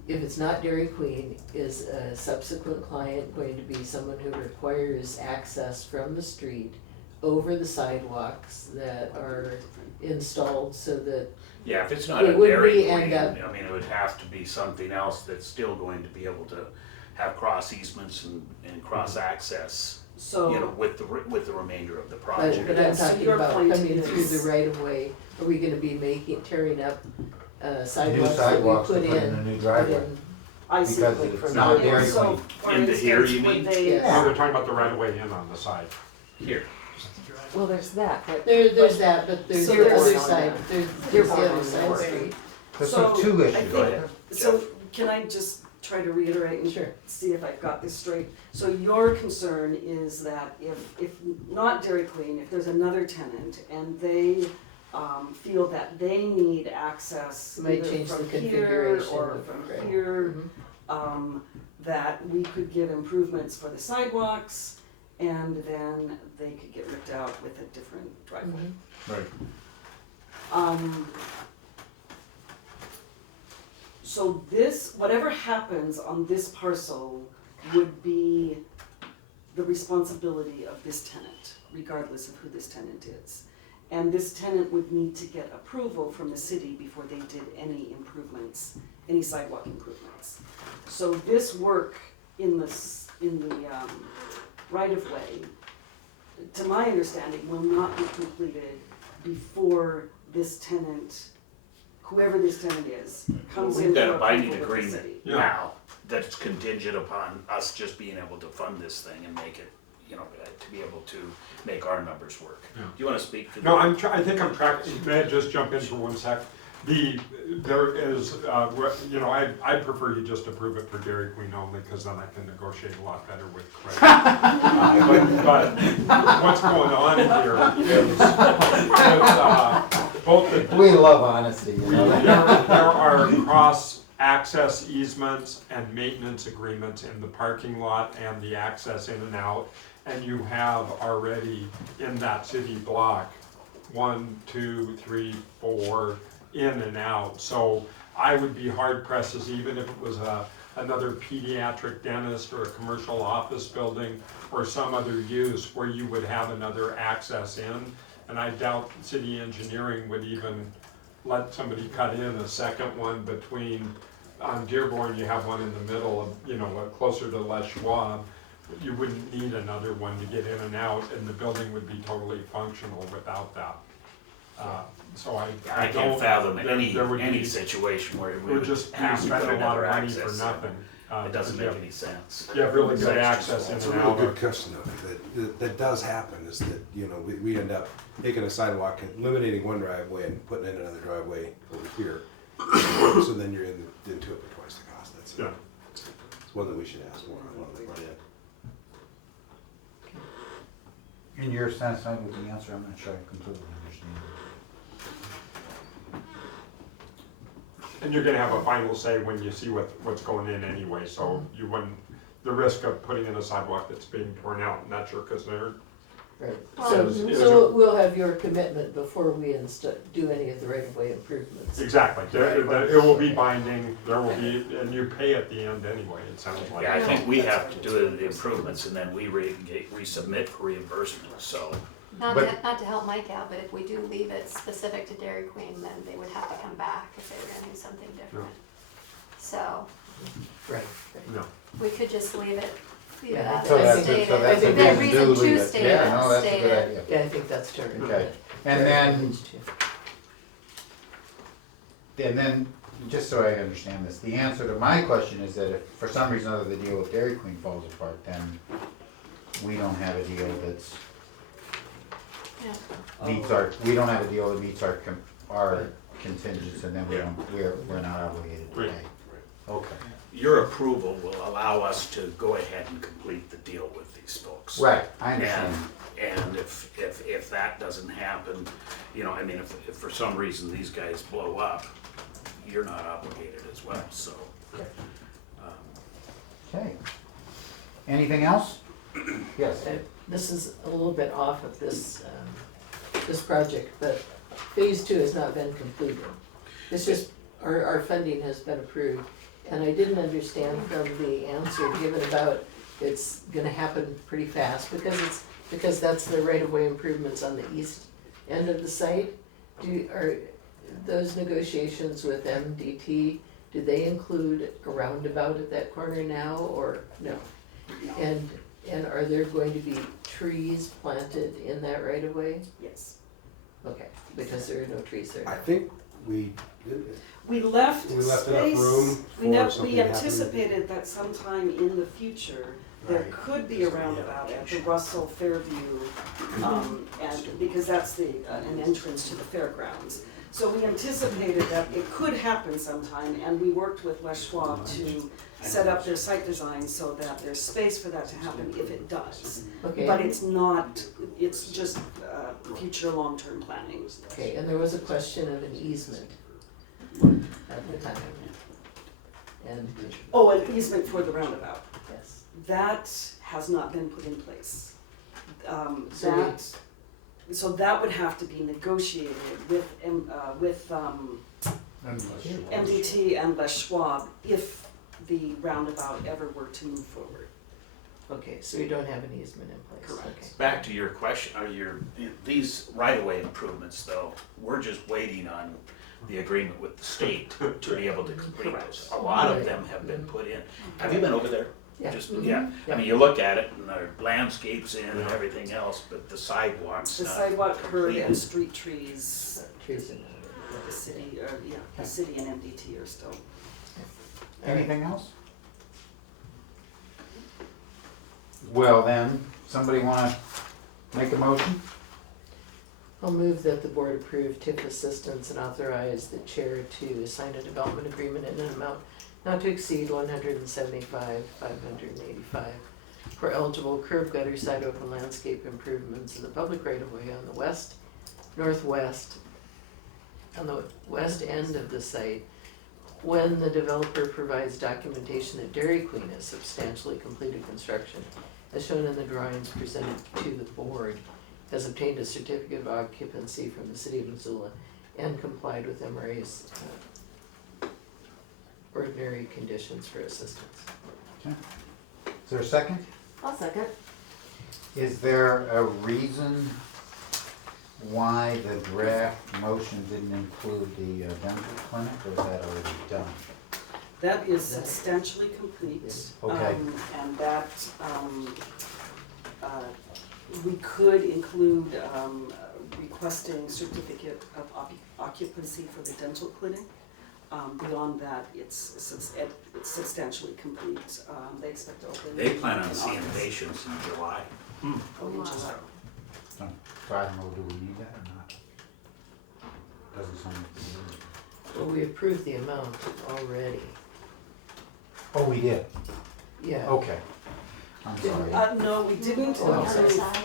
if it's not Dairy Queen, is a subsequent client going to be someone who requires access from the street over the sidewalks that are installed so that, Yeah, if it's not Would a we Dairy end Queen, up- I mean, it would have to be something else that's still going to be able to have cross easements and cross access, So. you know, with the remainder of the but project. I'm Yeah, so talking your about point coming through is- the right of way. Are we gonna be tearing up New sidewalks that we sidewalks to put put in a in? new put driveway. in- I see. Because like it's from not here. Dairy So, Queen. for Into here, instance, you would mean? they, Yes. No, they're talking about the right of way in on the side. Here. Well, there's that, but There's that, but there's So the there's- other side, there's the other side Right. street. There's So, sort of two I issues, think- right? So can I just try to reiterate and Sure. see if I've got this straight? So your concern is that if not Dairy Queen, if there's another tenant and they feel that they need access Might either change the from here configuration or of- from right. here, Mhm. that we could give improvements for the sidewalks and then they could get ripped out with a different driveway. Mhm. Right. So this, whatever happens on this parcel would be the responsibility of this tenant, regardless of who this tenant is. And this tenant would need to get approval from the city before they did any improvements, any sidewalk improvements. So this work in the right of way, to my understanding, will not be completed before this tenant whoever this tenant is, comes in We've got for a binding approval with the agreement city. now that's contingent upon us just being able to fund this thing and make it, you know, to be able to make our numbers work. Yeah. Do you wanna speak to No, that? I think I'm tracking, may I just jump in for 1 sec? There is, you know, I'd prefer you just approve it for Dairy Queen only, because then I can negotiate a lot better with Craig. But what's going on here is, both the We love honesty, you know? there are cross-access easements and maintenance agreements in the parking lot and the access in and out. And you have already in that city block, 1, 2, 3, 4 in and out. So I would be hard pressed, as even if it was another pediatric dentist or a commercial office building or some other use where you would have another access in. And I doubt city engineering would even let somebody cut in a second one between, on Dearborn, you have one in the middle of, you know, closer to Les Schwab. You wouldn't need another one to get in and out, and the building would be totally functional without that. So I I don't. can't fathom there would any be- situation where we We're would just have to put spending a lot another of money for access. nothing. It doesn't because make you have- any sense. You have really good It's access in It's a and really out. good question though, that does happen, is that, you know, we end up taking a sidewalk and eliminating one driveway and putting in another driveway over here. So then you're into it for twice the cost, Yeah. it's one that we should ask more on when they run in. In your satisfied with the answer, I'm not sure I completely understand. And you're gonna have a final say when you see what's going in anyway, so you wouldn't, the risk of putting in a sidewalk that's being torn out and that's your concern. Right, Well, so, is so we'll have your commitment before we do any of the right-of-way improvements. Exactly, it will be binding, there will be, and you pay at the end anyway, it sounds like. Yeah, I think we have to do the improvements and then we resubmit for reimbursement, so. Not But- to, not to help Mike out, but if we do leave it specific to Dairy Queen, then they would have to come back if they were gonna do something different. So, Right, No, we could just leave it Yeah, as So that's, stated. so that's a Then reason reason to to leave it. state Yeah, it, no, that's a state good it. idea. yeah, I think that's terrific. Okay, and then, Terrific. and then, just so I understand this, the answer to my question is that if for some reason or other the deal with Dairy Queen falls apart, then we don't have a deal that's Yeah. meets our, we don't have a deal that meets our contingents, and then we're not obligated to Right. pay. Okay. Your approval will allow us to go ahead and complete the deal with these folks. Right, I understand. And if that doesn't happen, you know, I mean, if for some reason these guys blow up, you're not obligated as well, so. Okay. Anything else? Yes. This is a little bit off of this, this project, but phase 2 has not been completed. It's just, our funding has been approved, and I didn't understand from the answer given about it's gonna happen pretty fast, because that's the right-of-way improvements on the east end of the site. Are those negotiations with MDT, do they include a roundabout at that corner now, or no? And are there going to be trees planted in that right of way? Yes. Okay, because there are no trees there I now. think we, We left We left enough space, room we for something we to happen. anticipated that sometime in the future, there Right. could be a roundabout at the Russell Fairview, and, because that's an entrance to the fairgrounds. So we anticipated that it could happen sometime, and we worked with Les Schwab to set up their site design so that there's space for that to happen if it does. Okay. But it's not, it's just future long-term planning. Okay, and there was a question of an easement at the time. And, Oh, an easement for the roundabout. yes, That has not been put in place. So So that would have to be negotiated with MDT and Les Schwab if the roundabout ever were to move forward. okay, so we don't have an easement in place, Correct. okay. Back to your question, these right-of-way improvements though, we're just waiting on the agreement with the state to be able to complete those. A lot of them have been put in. Have you been over there? Yeah. Just, Mhm. yeah, I mean, you look at it and there are landscapes in and everything else, but the sidewalks The not. sidewalk curb Yeah. and street trees. Trees in that the city, or, yeah, the city and MDT are still. Anything else? Well then, somebody wanna make a motion? I'll move that the board approve TIF assistance and authorize the chair to sign a development agreement in an amount not to exceed $175,585 for eligible curb, gutter, side, open landscape improvements in the public right of way on the west end of the site when the developer provides documentation that Dairy Queen has substantially completed construction, as shown in the drawings presented to the board, has obtained a certificate of occupancy from the city of Missoula and complied with MRA's ordinary conditions for assistance. Is there a second? I'll second. Is there a reason why the draft motion didn't include the dental clinic, or is that already done? That is substantially complete. Okay. And that, we could include, requesting certificate of occupancy for the dental clinic. Beyond that, it's substantially complete. They expect to open. They plan on in seeing August. patients in July. Oh, in July. So I don't know, do we need that or not? Doesn't sound like we need it. Well, we approved the amount already. Oh, we did? Yeah. Okay. I'm sorry. No, we didn't. Oh, On the other side.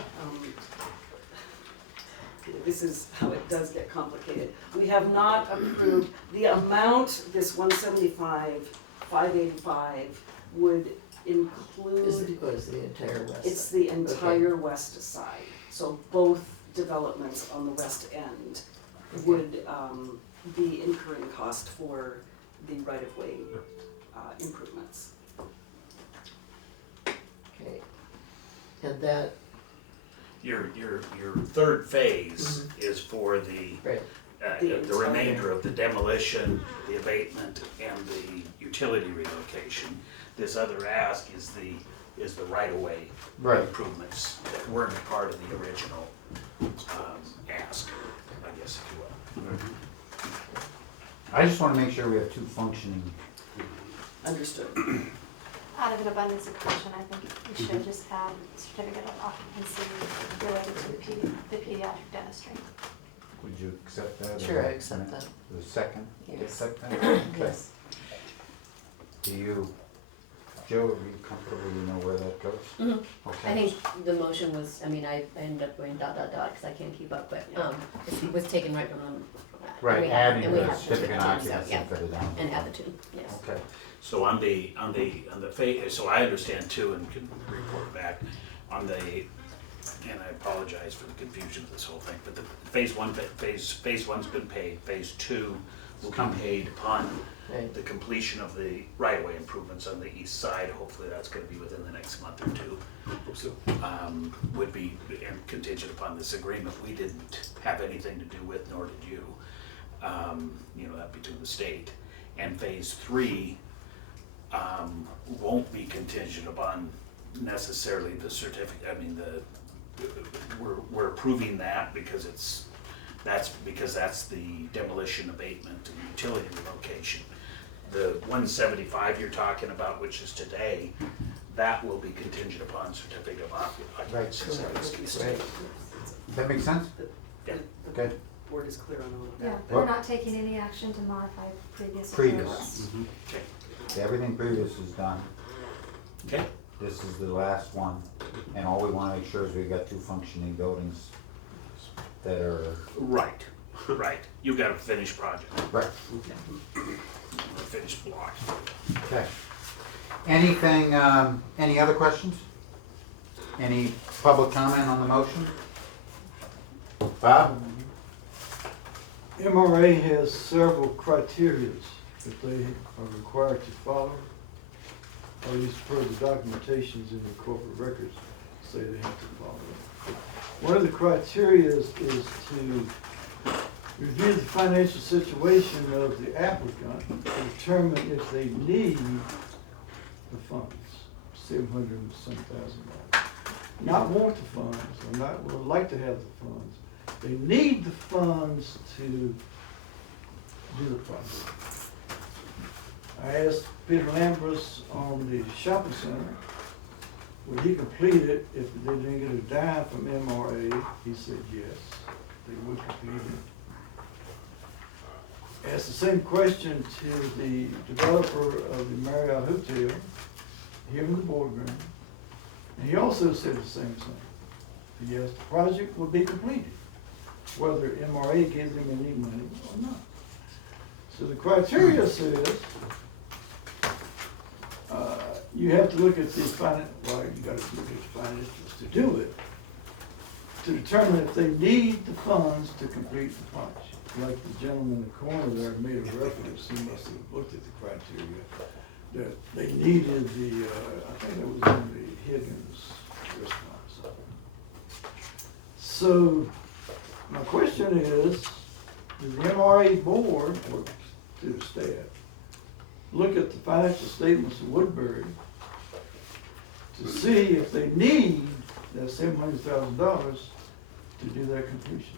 This is how it does get complicated. We have not approved, the amount, this 175,585 would include, Was the entire west it's side. the entire west side. So both developments on the west end would be incurring cost for the right-of-way improvements. Okay. And that, Your third phase is for the right, the remainder of the demolition, the abatement, and the utility relocation. This other ask is the right-of-way Right. improvements that weren't a part of the original ask, I guess, if you will. I just wanna make sure we have two functioning. Understood. Out of an abundance of caution, I think we should just add certificate of occupancy related to the pediatric dentistry. Would you accept that? Sure, I accept that. The second, you Yes. accept that? Okay. yes. Do you, Joe, are you comfortable, you know where that goes? Mhm. Okay. I think the motion was, I mean, I ended up going ... because I can't keep up, but it was taken right from them. Right, adding the the certificate of two, so, occupancy yeah, for the down. and add the two, yes. Okay. So on the phase, so I understand too, and can report back on the, and I apologize for the confusion of this whole thing, but the phase one's been paid. Phase two will be paid upon Right. the completion of the right-of-way improvements on the east side. Hopefully that's gonna be within the next month or two. Would be and contingent upon this agreement we didn't have anything to do with, nor did you. That between the state. And phase three won't be contingent upon necessarily the certificate. I mean, we're approving that because that's the demolition, abatement, and utility relocation. The 175 you're talking about, which is today, that will be contingent upon certificate of occupancy. Right. That makes sense? Yeah. Okay. The board is clear on all of Yeah, that. we're not taking any action to modify previous Previous. approvals. Okay. Everything previous is done. Okay. This is the last one, and all we wanna make sure is we've got two functioning buildings that are, Right. You got a finished project, right, a finished block. okay. Anything, any other questions? Any public comment on the motion? Bob? MRA has several criteria that they are required to follow, or at least per the documentations in the corporate records say they have to follow. One of the criteria is to review the financial situation of the applicant to determine if they need the funds, $700 and some thousand. Not want the funds, or not would like to have the funds. They need the funds to do the project. I asked Peter Lambros on the shopping center, would he complete it if they didn't get a dime from MRA? He said yes, they would complete it. Asked the same question to the developer of the Marriott Hotel here in the boardroom, and he also said the same thing. Yes, the project will be completed, whether MRA gives them any money or not. So the criteria says, you have to look at the well, you gotta look at the financials to do it, to determine if they need the funds to complete the project. Like the gentleman in the corner there made a reference, he must have looked at the criteria, that they needed the, I think it was in the Higgins response. So, my question is, does the MRA board, or to the staff, look at the financial statements of Woodbury to see if they need that $700,000 to do that completion?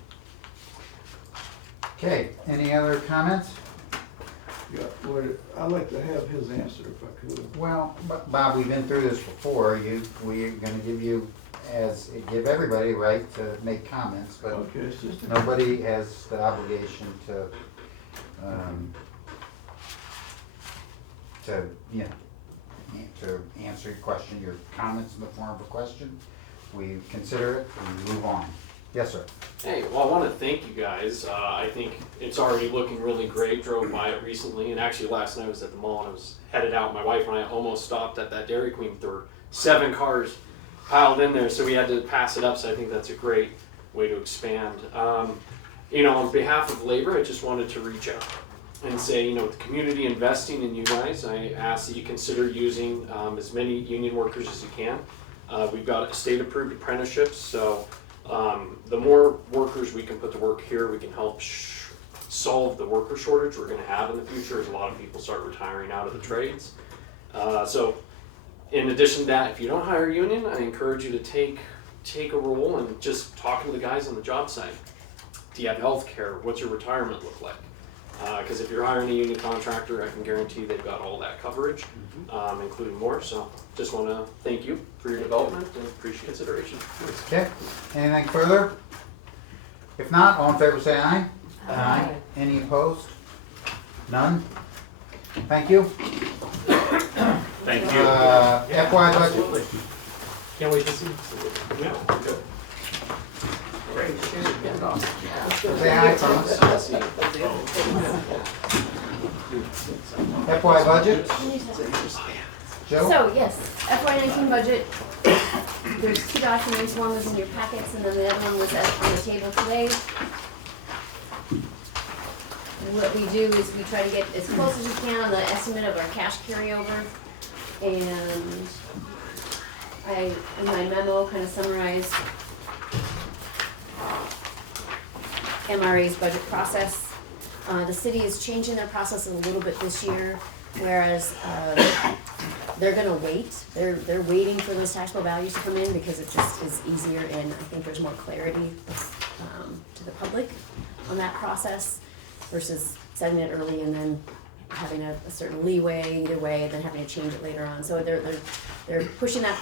Okay, any other comments? Yeah, well, I'd like to have his answer if I could. Well, Bob, we've been through this before. We're gonna give you, give everybody a right to make comments, but Okay, it's just a. nobody has the obligation to, you know, to answer your question, your comments in the form of a question. We consider it and move on. Yes, sir. Hey, well, I want to thank you guys. I think it's already looking really great. Drove by it recently, and actually last night I was at the mall and I was headed out. My wife and I almost stopped at that Dairy Queen. There were 7 cars piled in there, so we had to pass it up. So I think that's a great way to expand. You know, on behalf of labor, I just wanted to reach out and say, you know, with the community investing in you guys, I ask that you consider using as many union workers as you can. We've got state-approved apprenticeships, so the more workers we can put to work here, we can help solve the worker shortage we're going to have in the future as a lot of people start retiring out of the trades. So in addition to that, if you don't hire a union, I encourage you to take a role and just talking to the guys on the job site. Do you have health care? What's your retirement look like? Because if you're hiring a union contractor, I can guarantee they've got all that coverage, including more. So just want to thank you for your development and appreciate consideration. Okay, anything further? If not, all in favor say aye. Aye. Any opposed? None? Thank you. Thank you. FY budget. Can't wait to see. Say aye from us. FY budget. Joe? So, yes, FY19 budget, there's 2 documents, one was in your packets and then the other one was on the table today. What we do is we try to get as close as we can on the estimate of our cash carryover. And I, in my memo, kind of summarized MRA's budget process. The city is changing their process a little bit this year, whereas they're gonna wait. They're waiting for those taxable values to come in because it just is easier and I think there's more clarity to the public on that process versus setting it early and then having a certain leeway either way and then having to change it later on. So they're pushing that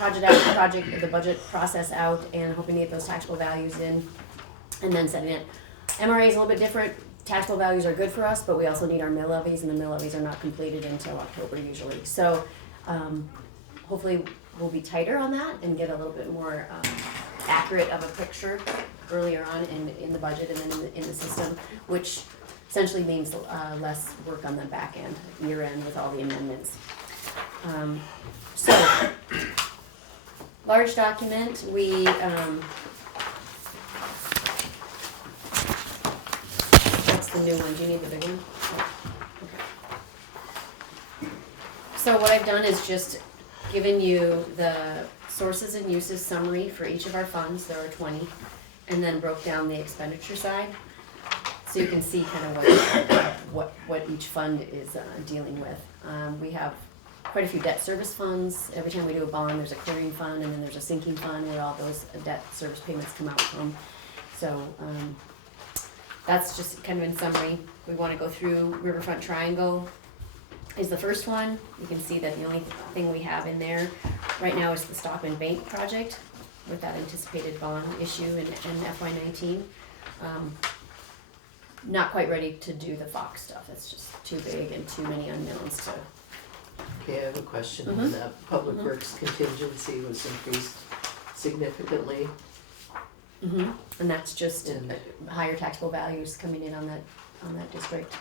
the budget process out and hoping to get those taxable values in and then setting it. MRA is a little bit different. Taxable values are good for us, but we also need our mill levies, and the mill levies are not completed until October usually. So hopefully we'll be tighter on that and get a little bit more accurate of a picture earlier on in the budget and then in the system, which essentially means less work on the back end, year end with all the amendments. So, large document, we the new one. Do you need the big one? Okay. So what I've done is just given you the sources and uses summary for each of our funds. There are 20, and then broke down the expenditure side, so you can see kind of what each fund is dealing with. We have quite a few debt service funds. Every time we do a bond, there's a clearing fund, and then there's a sinking fund where all those debt service payments come out from. So. that's just kind of in summary. We wanna go through Riverfront Triangle is the first one. You can see that the only thing we have in there right now is the Stockman Bank project with that anticipated bond issue in FY19. Not quite ready to do the Fox stuff. It's just too big and too many unknowns to. Okay, I have a question. Mhm. The Public Works contingency was increased significantly. And that's just And- higher taxable values coming in on that district.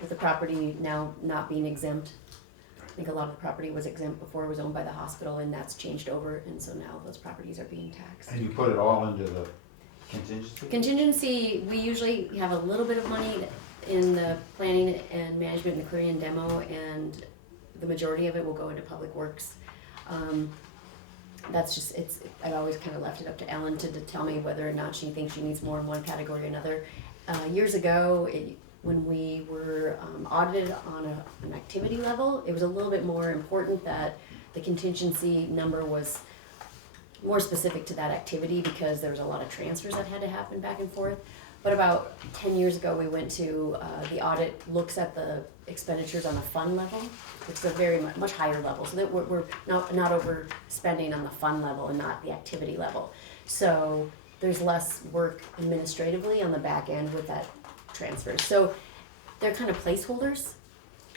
With the property now not being exempt. I think a lot of the property was exempt before it was owned by the hospital, and that's changed over, and so now those properties are being taxed. And you put it all into the contingency? Contingency, we usually have a little bit of money in the planning and management and the clearing and demo, and the majority of it will go into public works. That's just, I've always kind of left it up to Ellen to tell me whether or not she thinks she needs more in one category or another. Years ago, when we were audited on an activity level, it was a little bit more important that the contingency number was more specific to that activity because there was a lot of transfers that had to happen back and forth. But about 10 years ago, we went to, the audit looks at the expenditures on the fund level, which is a very much higher level. So that we're not overspending on the fund level and not the activity level. So there's less work administratively on the back end with that transfer. So they're kind of placeholders,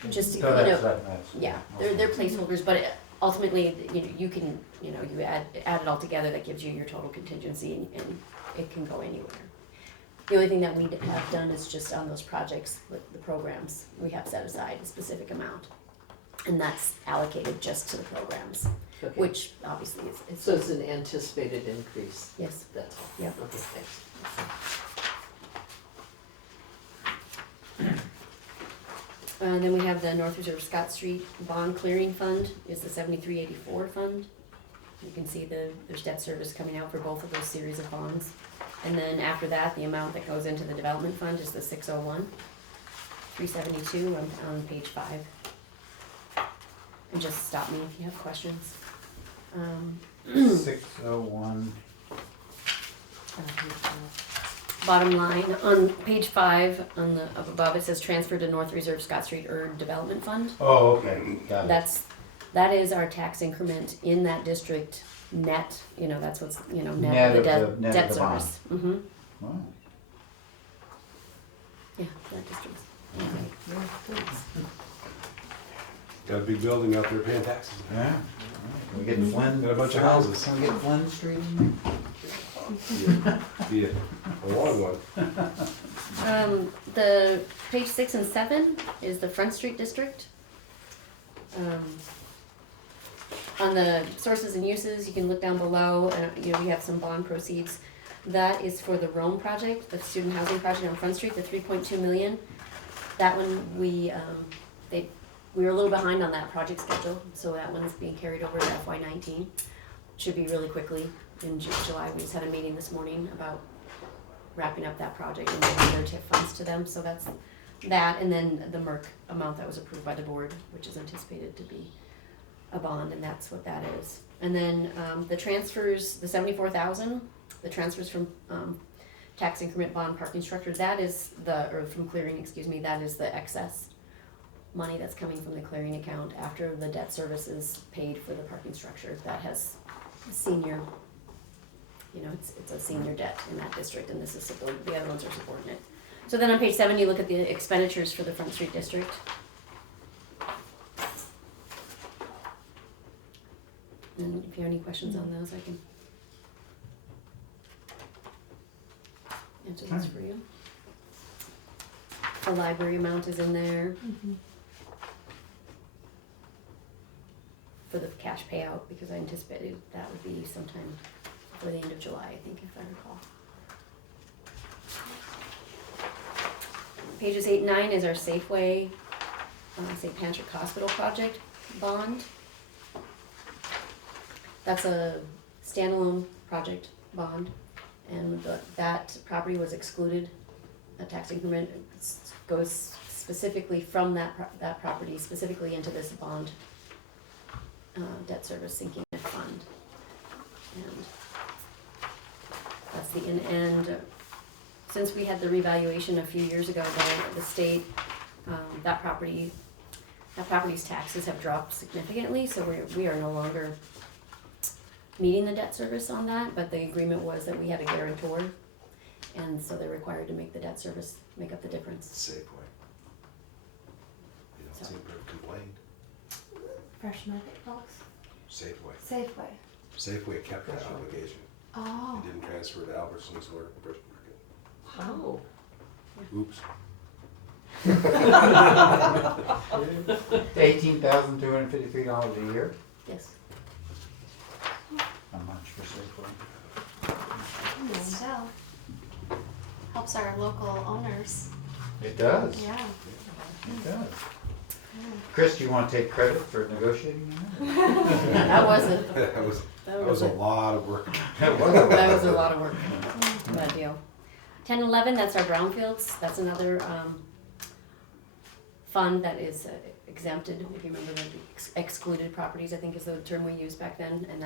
just to, So that's- that's- yeah, they're placeholders, but ultimately, you can, you add it all together, that gives you your total contingency, and it can go anywhere. The only thing that we have done is just on those projects with the programs, we have set aside a specific amount. And that's allocated just to the programs, Okay. which obviously is. So it's an anticipated increase? Yes. That's all? Yep. Okay, thanks. And then we have the North Reserve Scott Street Bond Clearing Fund, is the 7384 fund. You can see there's debt service coming out for both of those series of bonds. And then after that, the amount that goes into the development fund is the 601, 372 on page 5. And just stop me if you have questions. 601. Bottom line, on page 5, up above, it says transfer to North Reserve Scott Street Development Fund. Oh, okay, got it. That is our tax increment in that district net, that's what's, net of the net debt of the bond. service. Mm-hmm, Oh. yeah, that district's. Got a big building out there paying taxes. Yeah. We get Flynn. Got a bunch of houses. Can we get Flynn Street in Be a long one. The page 6 and 7 is the Front Street district. On the sources and uses, you can look down below, and we have some bond proceeds. That is for the Rome project, the student housing project on Front Street, the 3.2 million. That one, we were a little behind on that project schedule, so that one's being carried over to FY19. Should be really quickly in July. We just had a meeting this morning about wrapping up that project and giving their TIF funds to them, so that's that, and then the MERC amount that was approved by the board, which is anticipated to be a bond, and that's what that is. And then the transfers, the 74,000, the transfers from tax increment bond parking structure, that is from clearing, that is the excess money that's coming from the clearing account after the debt service is paid for the parking structure. That has senior, it's a senior debt in that district, and this is the other ones are supporting it. So then on page 7, you look at the expenditures for the Front Street district. And if you have any questions on those, I can answer those for you. The library amount is in there. For the cash payout, because I anticipated that would be sometime before the end of July, I think, if I recall. Pages 8 and 9 is our Safeway, St. Patrick Hospital project bond. That's a standalone project bond, and that property was excluded. A tax increment goes specifically from that property specifically into this bond debt service sinking fund, and that's the end. since we had the revaluation a few years ago by the state, that property's taxes have dropped significantly, so we are no longer meeting the debt service on that, but the agreement was that we had a guarantor, and so they're required to make the debt service make up the difference. Safeway. You don't seem to have complained. Fresh Market folks. Safeway. Safeway. Safeway kept that obligation. Oh. It didn't transfer to Albertsons or Fresh Market. Oh. Oops. $18,253 a year? Yes. How much for Safeway? So, helps our local owners. It does. Yeah. It does. Chris, do you want to take credit for negotiating that? That wasn't, That was a lot of work. That was that was a lot of work. Bad deal. 10, 11, that's our brownfields. That's another fund that is exempted, if you remember the excluded properties, I think is the term we used back then. And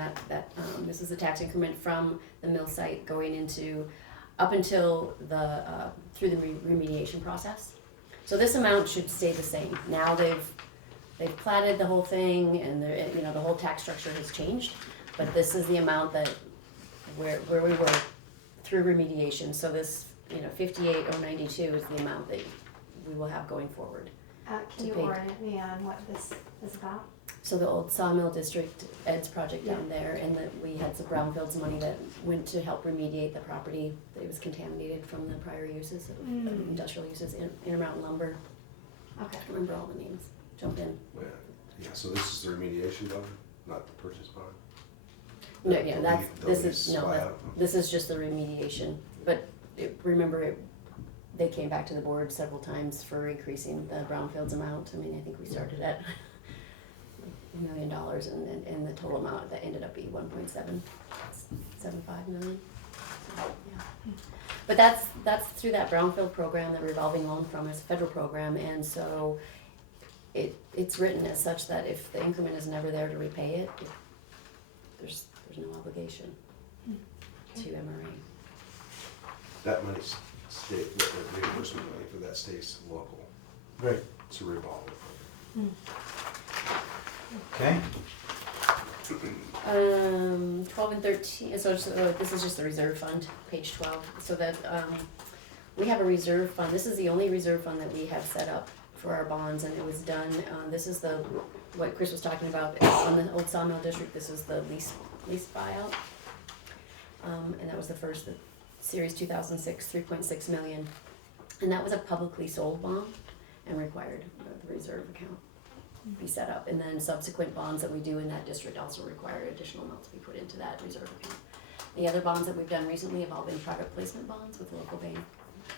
this is a tax increment from the mill site going into, up until through the remediation process. So this amount should stay the same. Now they've platted the whole thing, and the whole tax structure has changed. But this is the amount that where we were through remediation. So this 58,092 is the amount that we will have going forward. Can you orient me on what this is about? So the old sawmill district, Ed's project down there, and we had some brownfields money that went to help remediate the property that was contaminated from the prior uses, of industrial uses, Intermountain Lumber. Okay. I don't remember all the names. Jump in. Yeah, so this is the remediation bond, not the purchase bond? No, yeah, this lease is just the remediation. But remember, they came back to the board several times for increasing the brownfields amount. I mean, I think we started at $1 million, and the total amount that ended up being 1.775 million. Yeah. But that's through that brownfield program, the revolving loan from is a federal program, and so it's written as such that if the increment is never there to repay it, there's no obligation to MRA. That money stays, the reimbursement money for that stays local. Right. It's a revolving. Okay. 12 and 13, so this is just the reserve fund, page 12. So that we have a reserve fund. This is the only reserve fund that we have set up for our bonds, and it was done, this is what Chris was talking about on the old sawmill district. This is the lease buyout. And that was the first, the series 2006, 3.6 million. And that was a publicly sold bond and required the reserve account be set up. And then subsequent bonds that we do in that district also require additional amounts to be put into that reserve account. The other bonds that we've done recently have all been private placement bonds with the local bank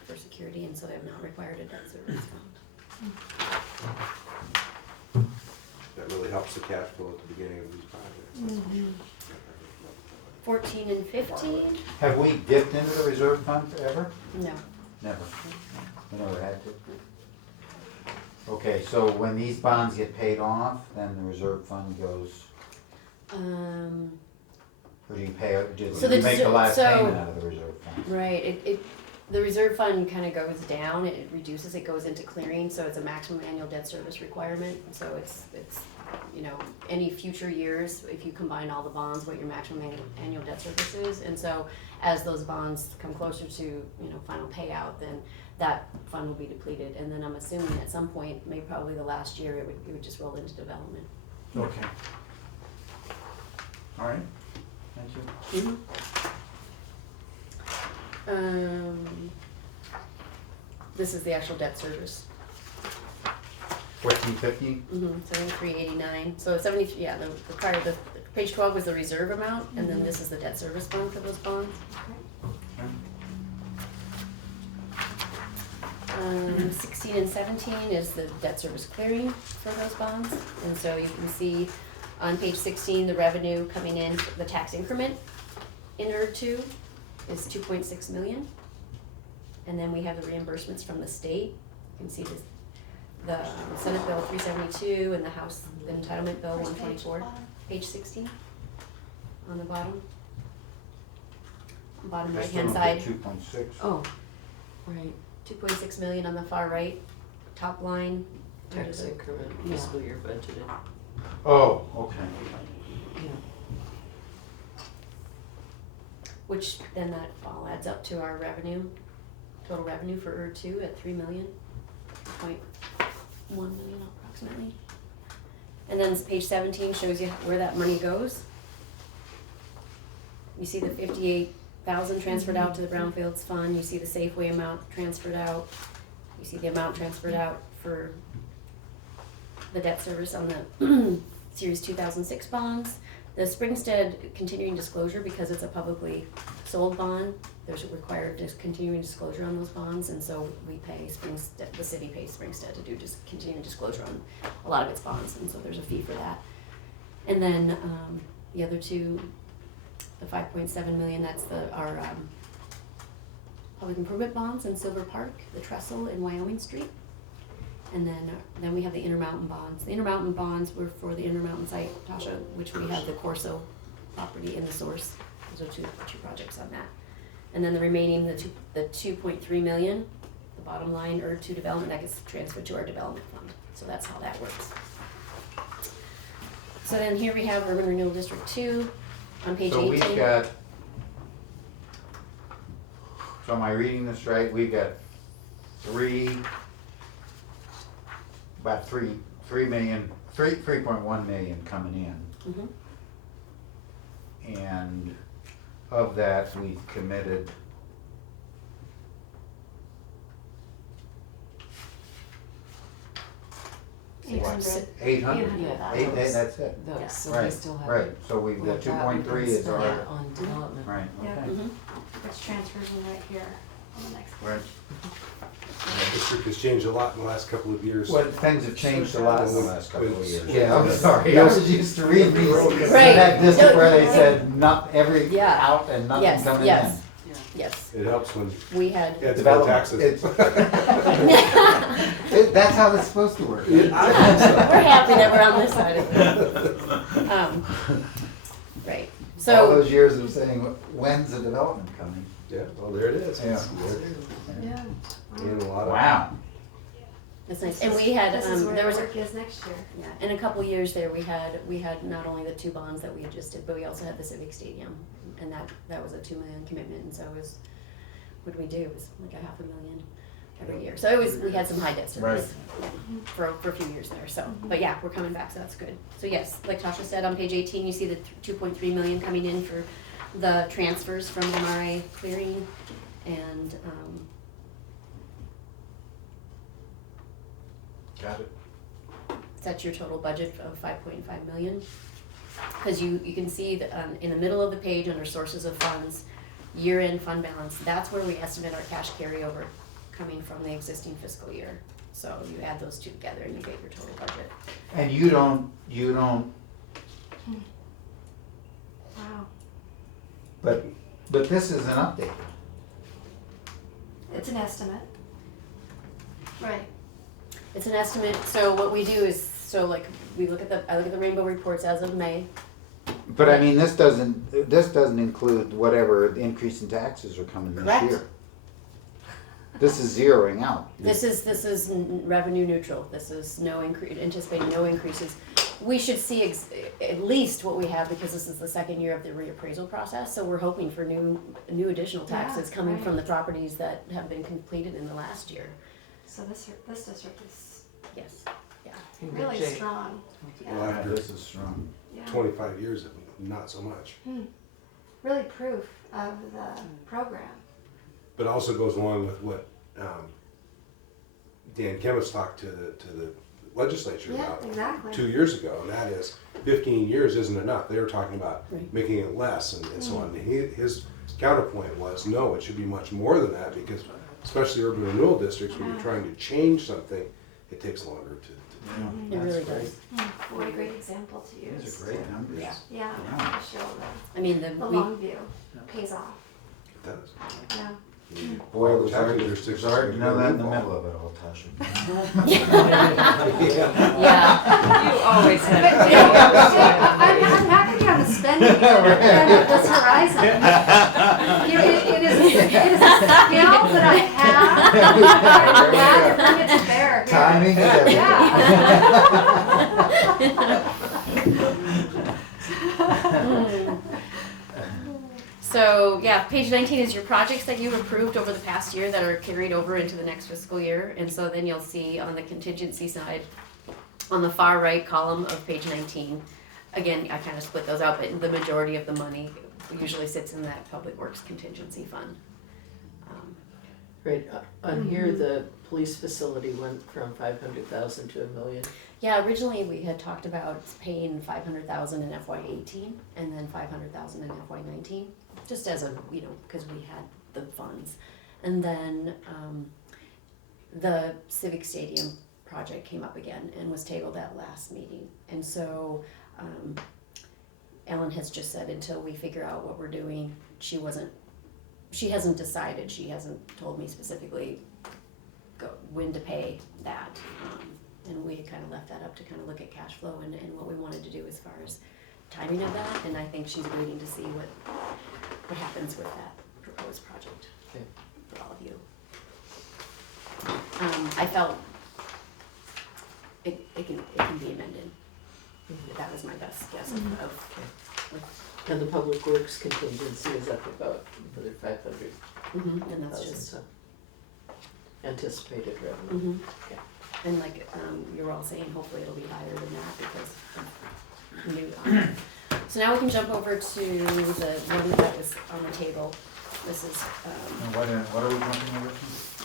for security, and so they have not required a debt service fund. That really helps the cash flow at the beginning of these projects. 14 and 15? Have we dipped into the reserve fund ever? No. Never. We never had to. Okay, so when these bonds get paid off, then the reserve fund goes, or do you pay, do you make the last payment out of the reserve fund? Right, the reserve fund kind of goes down, it reduces, it goes into clearing, so it's a maximum annual debt service requirement. So it's any future years, if you combine all the bonds, what your maximum annual debt service is. And so as those bonds come closer to, final payout, then that fund will be depleted. And then I'm assuming at some point, maybe probably the last year, it would just roll into development. Okay. All right, thank you. This is the actual debt service. 14, 15? 7389. So 73. Yeah. The page 12 was the reserve amount, and then this is the debt service fund for those bonds. 16 and 17 is the debt service clearing for those bonds, and so you can see on page 16 the revenue coming in, the tax increment in ERD2 is 2.6 million, and then we have the reimbursements from the state. You can see the Senate Bill 372 and the House Entitlement Bill 124. Page 16 on the bottom right hand side. 2.6. Oh, Right. 2.6 million on the far right, top line. Tax increment, fiscal year budgeted. Oh, okay. Yeah. Which then that all adds up to our revenue, total revenue for ER2 at 3 million, 0.1 million approximately. And then page 17 shows you where that money goes. You see the 58,000 transferred out to the Brownfields Fund, you see the Safeway amount transferred out, you see the amount transferred out for the debt service on the Series 2006 bonds. The Springstead continuing disclosure, because it's a publicly sold bond, there's a required continuing disclosure on those bonds, and so we pay Springstead, the city pays Springstead to do just continuing disclosure on a lot of its bonds, and so there's a fee for that. And then the other two, the 5.7 million, that's our public improvement bonds in Silver Park, the Trestle in Wyoming Street. And then we have the Intermountain bonds. The Intermountain bonds were for the Intermountain site, Tasha, which we have the Corso property in the source. Those are two projects on that. And then the remaining, the 2.3 million, the bottom line, ER2 development, that gets transferred to our development fund. So that's how that works. So then here we have Urban Renewal District 2 on page 18. So we've got, so am I reading this right? We've got about 3.1 million coming in. Mhm. And of that, we've committed $800. 800. Yeah. Eight, that's it. Those, so Right, we still have. right, so we've got 2.3 is spend our, that on development. right, Yeah. okay. Mhm. Which transfers in right here on the next page. Right. The district has changed a lot in the last couple of years. Well, things have changed a lot in the last couple of With- years. Yeah, I'm sorry, I was used to reading these, Right. that district where they No, said not every Yeah. out and nothing Yes, coming in. yes. Yes, It helps when we had. you have to pay Development. taxes. That's how it's supposed to work. We're happy that we're on this side of it. Right, All so, those years of saying, when's the development coming? Yeah, well, there it is. Yeah. Yeah. And a lot of. Wow. that's nice, and we had, This is where there the was a, work is next year. yeah, in a couple years there, we had not only the two bonds that we just did, but we also had the Civic Stadium, and that was a 2 million commitment, and so it was, what did we do? It was like a $500,000 every year, so we had some high debt service for a few years there, so, but yeah, we're coming back, so that's good. So yes, like Tasha said, on page 18, you see the 2.3 million coming in for the transfers from MRA clearing, and, Got it. that's your total budget of 5.5 million. Cause you can see that, in the middle of the page under sources of funds, year-end fund balance, that's where we estimate our cash carryover coming from the existing fiscal year. So you add those two together and you get your total budget. And you don't, Wow. but this is an update. It's an estimate. Right. It's an estimate, so what we do is, so like, I look at the rainbow reports as of May. But I mean, this doesn't include whatever increase in taxes are coming this Correct. year. This is zeroing out. This is revenue neutral, this is anticipating no increases. We should see at least what we have, because this is the second year of the reappraisal process, so we're hoping for new additional taxes Yeah, coming right. from the properties that have been completed in the last year. So this district is Yes, yeah. In good really shape. strong. Well, Yeah. after This is strong. Yeah. 25 years, not so much. Really proof of the program. But also goes along with what Dan Kemmis talked to the legislature Yeah, about exactly. 2 years ago, and that is 15 years isn't enough. They were talking about Right. making it less and so on. And his counterpoint was, no, it should be much more than that, because especially urban renewal districts, when you're trying to change something, it takes longer to do. It really does. What a great example to use. These are great numbers. Yeah. Yeah, Wow. to show I mean, the we, long view pays off. It does. Yeah. Boy, it was Tax hard, jurisdictions it's hard to know that in the involved. middle of it all, Tasha. yeah, You always But, have. you know, I'm happy to have the spending end of this horizon. You know, it is skill, but I have. I'm glad to bring it to bear here. Timing is everything. So, yeah, page 19 is your projects that you've approved over the past year that are carried over into the next fiscal year. And so then you'll see on the contingency side, on the far right column of page 19, again, I kind of split those out, but the majority of the money usually sits in that public works contingency fund. Right, on here, the police facility went from 500,000 to $1 million. Yeah, originally we had talked about paying 500,000 in FY18 and then 500,000 in FY19, just as a, because we had the funds. And then the Civic Stadium project came up again and was tabled at last meeting. And so Ellen has just said until we figure out what we're doing, she hasn't decided, she hasn't told me specifically when to pay that. And we kind of left that up to kind of look at cash flow and what we wanted to do as far as timing of that. And I think she's waiting to see what happens with that proposed project for all of you. I felt it can be amended. That was my best guess of And the public works contingency is up about another 500,000. And that's just anticipated revenue. Yeah. And like you're all saying, hopefully it'll be higher than that because new. So now we can jump over to the one that was on the table. This is. What are we jumping over to?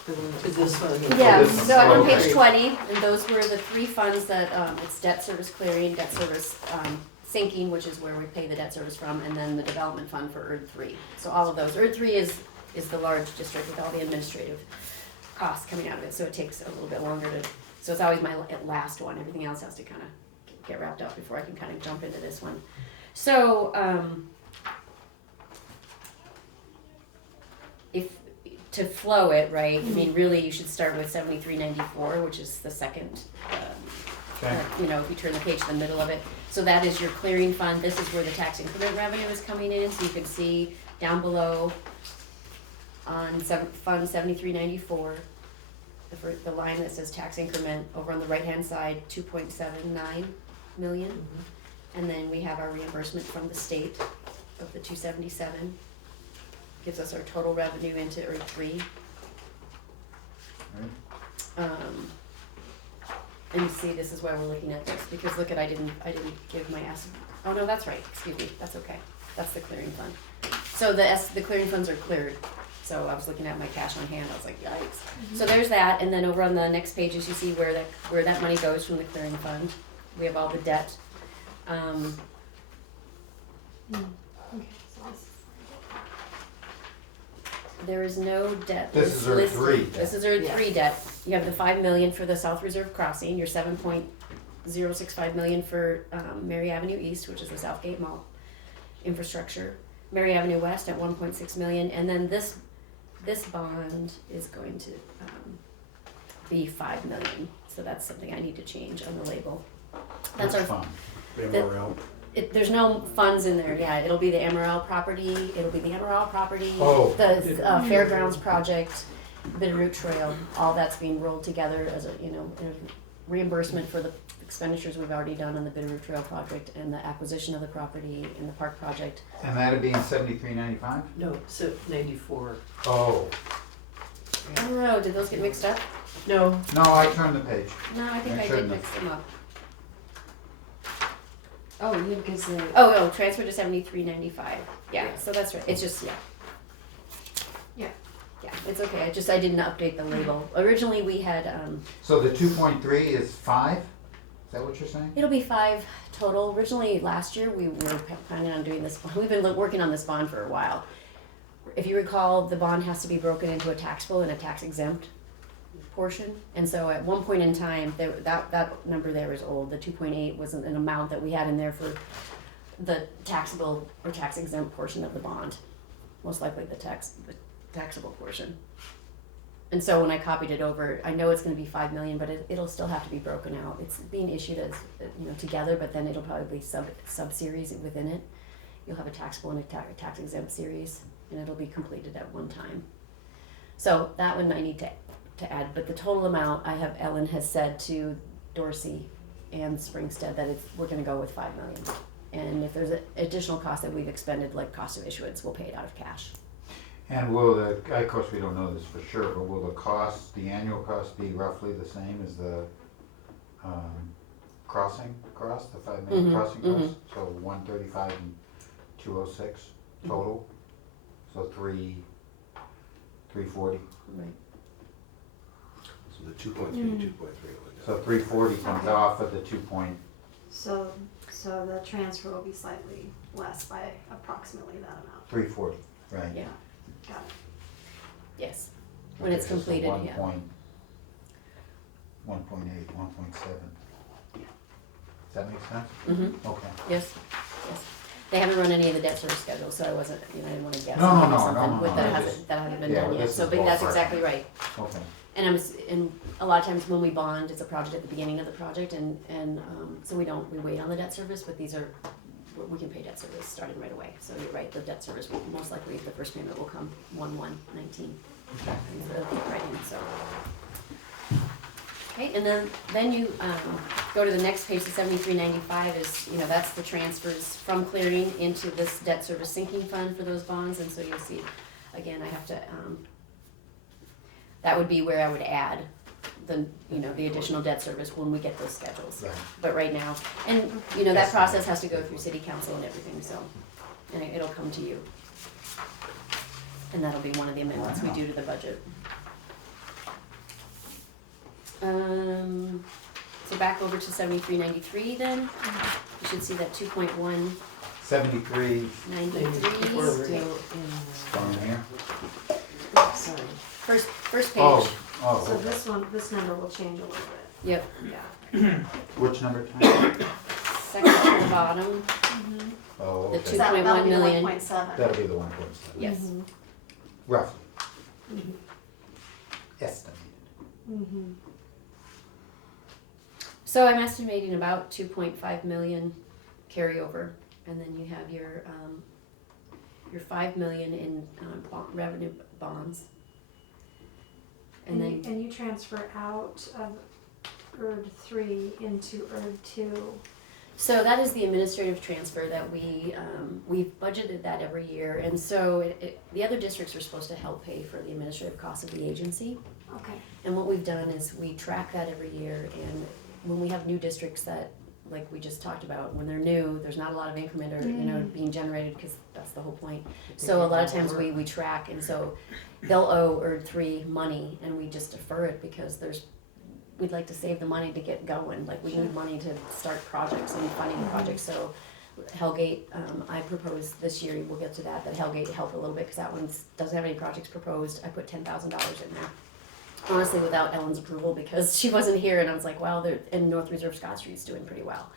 To this one. Yeah, this so I'm on okay. page 20, and those were the three funds that, it's debt service clearing, debt service sinking, which is where we pay the debt service from, and then the development fund for ERD 3. So all of those. ERD 3 is the large district with all the administrative costs coming out of it, so it takes a little bit longer to, so it's always my last one. Everything else has to kind of get wrapped up before I can kind of jump into this one. So, to flow it, right, I mean, really you should start with 7394, which is the second, if you turn the page to the middle of it. So that is your clearing fund. This is where the tax increment revenue is coming in. So you can see down below on fund 7394, the line that says tax increment, over on the right-hand side, 2.79 million. And then we have our reimbursement from the state of the 277. Gives us our total revenue into ERD 3. And you see, this is why we're looking at this, because look at, I didn't give my estimate. Oh no, that's right, excuse me, that's okay. That's the clearing fund. So the clearing funds are cleared. So I was looking at my cash on hand, I was like, yikes. So there's that, and then over on the next pages, you see where that money goes from the clearing fund. We have all the debt. There is no debt. This is ERD 3 debt. This is ERD 3 debt. You have the $5 million for the South Reserve Crossing, your $7.065 million for Mary Avenue East, which is the Southgate Mall infrastructure. Mary Avenue West at $1.6 million, and then this bond is going to be $5 million. So that's something I need to change on the label. That's our fund. there's no funds in there. Yeah, it'll be the Amaral property. It'll be the Amaral property. Oh. The fairgrounds project, Bitterroot Trail. All that's being rolled together as a reimbursement for the expenditures we've already done on the Bitterroot Trail project and the acquisition of the property in the park project. And that'd be in 7395? No, so 94. Oh. I don't know. Did those get mixed up? No. No, I turned the page. No, I think I did shouldn't mix them up. Oh, yeah, because the. Oh, transfer to 7395. Yeah, so that's right. It's just Yeah, it's okay. I didn't update the label. Originally we had So the 2.3 is 5? Is that what you're saying? it'll be 5 total. Originally last year we were planning on doing this. We've been working on this bond for a while. If you recall, the bond has to be broken into a taxable and a tax exempt portion. And so at one point in time, that number there is old. The 2.8 wasn't an amount that we had in there for the taxable or tax exempt portion of the bond. Most likely the taxable portion. And so when I copied it over, I know it's going to be $5 million, but it'll still have to be broken out. It's being issued as together, but then it'll probably be sub series within it. You'll have a taxable and a tax exempt series, and it'll be completed at one time. So that one I need to add, but the total amount, Ellen has said to Dorsey and Springstead that we're gonna go with 5 million. And if there's an additional cost that we've expended, like cost of issuance, we'll pay it out of cash. And will of course, we don't know this for sure, but will the annual cost be roughly the same as the crossing cost, the 5 million Mhm, crossing cost? So 135 and 206 total, so 340. Right. So the 2.3 to 2.3. So 340 comes off of the 2 point. So the transfer will be slightly less by approximately that amount. 340, right? Yeah. Got it. Yes. When it's Okay, so completed, 1 yeah. point, 1.8, 1.7. Does that make sense? Mm-hmm. Okay. Yes. Yes. They haven't run any of the debt service schedules, so I wasn't, I didn't want to guess. No, on no, something no, with no, that I hasn't been yeah, done yet. this So, is but that's ballpark. exactly right. Okay. And a lot of times when we bond, it's a project at the beginning of the project, and so we wait on the debt service, but we can pay debt service starting right away. So you're right, the debt service will most likely, the first payment will come 1/1/19. Right in, so. Okay, and then you go to the next page, the 7395 is, that's the transfers from clearing into this debt service sinking fund for those bonds, and so you'll see, again, I have to, that would be where I would add the additional debt service when we get those schedules. Right. But right now, and, that process has to go through city council and everything, so, and it'll come to you. And that'll be one of the amendments we do to the budget. So back over to 7393 then, you should see that 2.193. 73 We're still in down here. sorry. First page. Oh, So okay. this number will change a little bit. Yep, Yeah. Which number? second from the bottom, Oh, The okay. two- That'll be 2.1 the million. 1.7. That'll be the 1.7. yes. Roughly. Estimated. Mm-hmm. So I'm estimating about 2.5 million carryover, and then you have your 5 million in revenue bonds. And then, And you transfer out of ERD 3 into ERD 2. so that is the administrative transfer that we've budgeted that every year, and so the other districts are supposed to help pay for the administrative costs of the agency. Okay. And what we've done is we track that every year, and when we have new districts that, like we just talked about, when they're new, there's not a lot of increment or, being generated, because that's the whole point. So a lot of times we track, and so they'll owe ERD 3 money, and we just defer it because we'd like to save the money to get going, like we need money to start projects and funding projects, so Hellgate, I proposed this year, we'll get to that Hellgate helped a little bit, because that one doesn't have any projects proposed. I put $10,000 in there. Honestly, without Ellen's approval, because she wasn't here, and I was like, well, and North Reserve Scott Street's doing pretty well.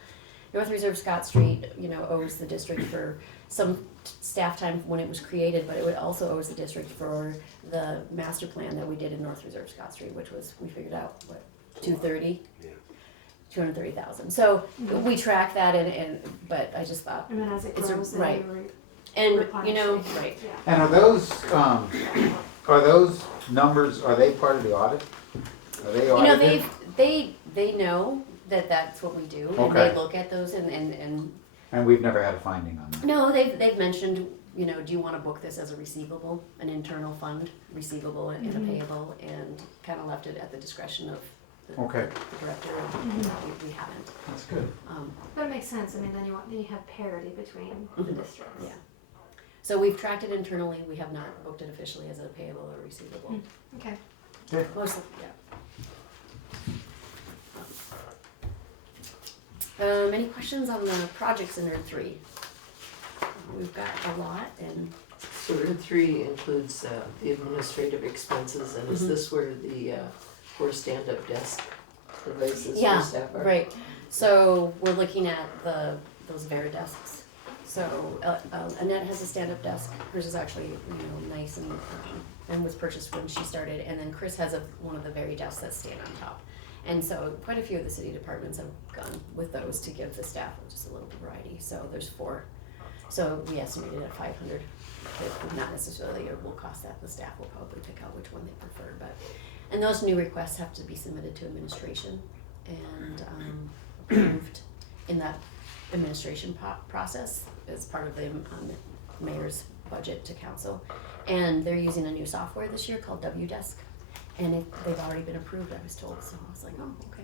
North Reserve Scott Street, owes the district for some staff time when it was created, but it also owes the district for the master plan that we did in North Reserve Scott Street, which was, we figured out, what, 230? Yeah. 230,000. So we track that, but I just thought, And then as it It's a- grows, then right. you and replenish. right. Yeah. And are those numbers, are they part of the audit? Are they audited? They know that that's what we do, and Okay. they look at those and And we've never had a finding on that. no, they've mentioned, do you want to book this as a receivable, an internal fund receivable and a payable, and kind of left it at the discretion of the Okay. the director, and we haven't. That's good. But it makes sense. I mean, then you have parity between the districts. Yeah. So we've tracked it internally. We have not booked it officially as a payable or receivable. Okay. Mostly, yeah. Any questions on the projects in ERD 3? We've got a lot, and So ERD 3 includes the administrative expenses, and is this where the 4 stand-up desk devices for staff are? right. So we're looking at those Vera desks. So Annette has a stand-up desk. Hers is actually nice and was purchased when she started. And then Chris has one of the Vera desks that stand on top. And so quite a few of the city departments have gone with those to give the staff just a little variety. So there's 4. So we estimated at 500. It not necessarily will cost that. The staff will probably pick out which one they prefer, and those new requests have to be submitted to administration and approved in that administration process as part of the mayor's budget to council. And they're using a new software this year called WDesk, and they've already been approved, I was told, so I was like, oh, okay.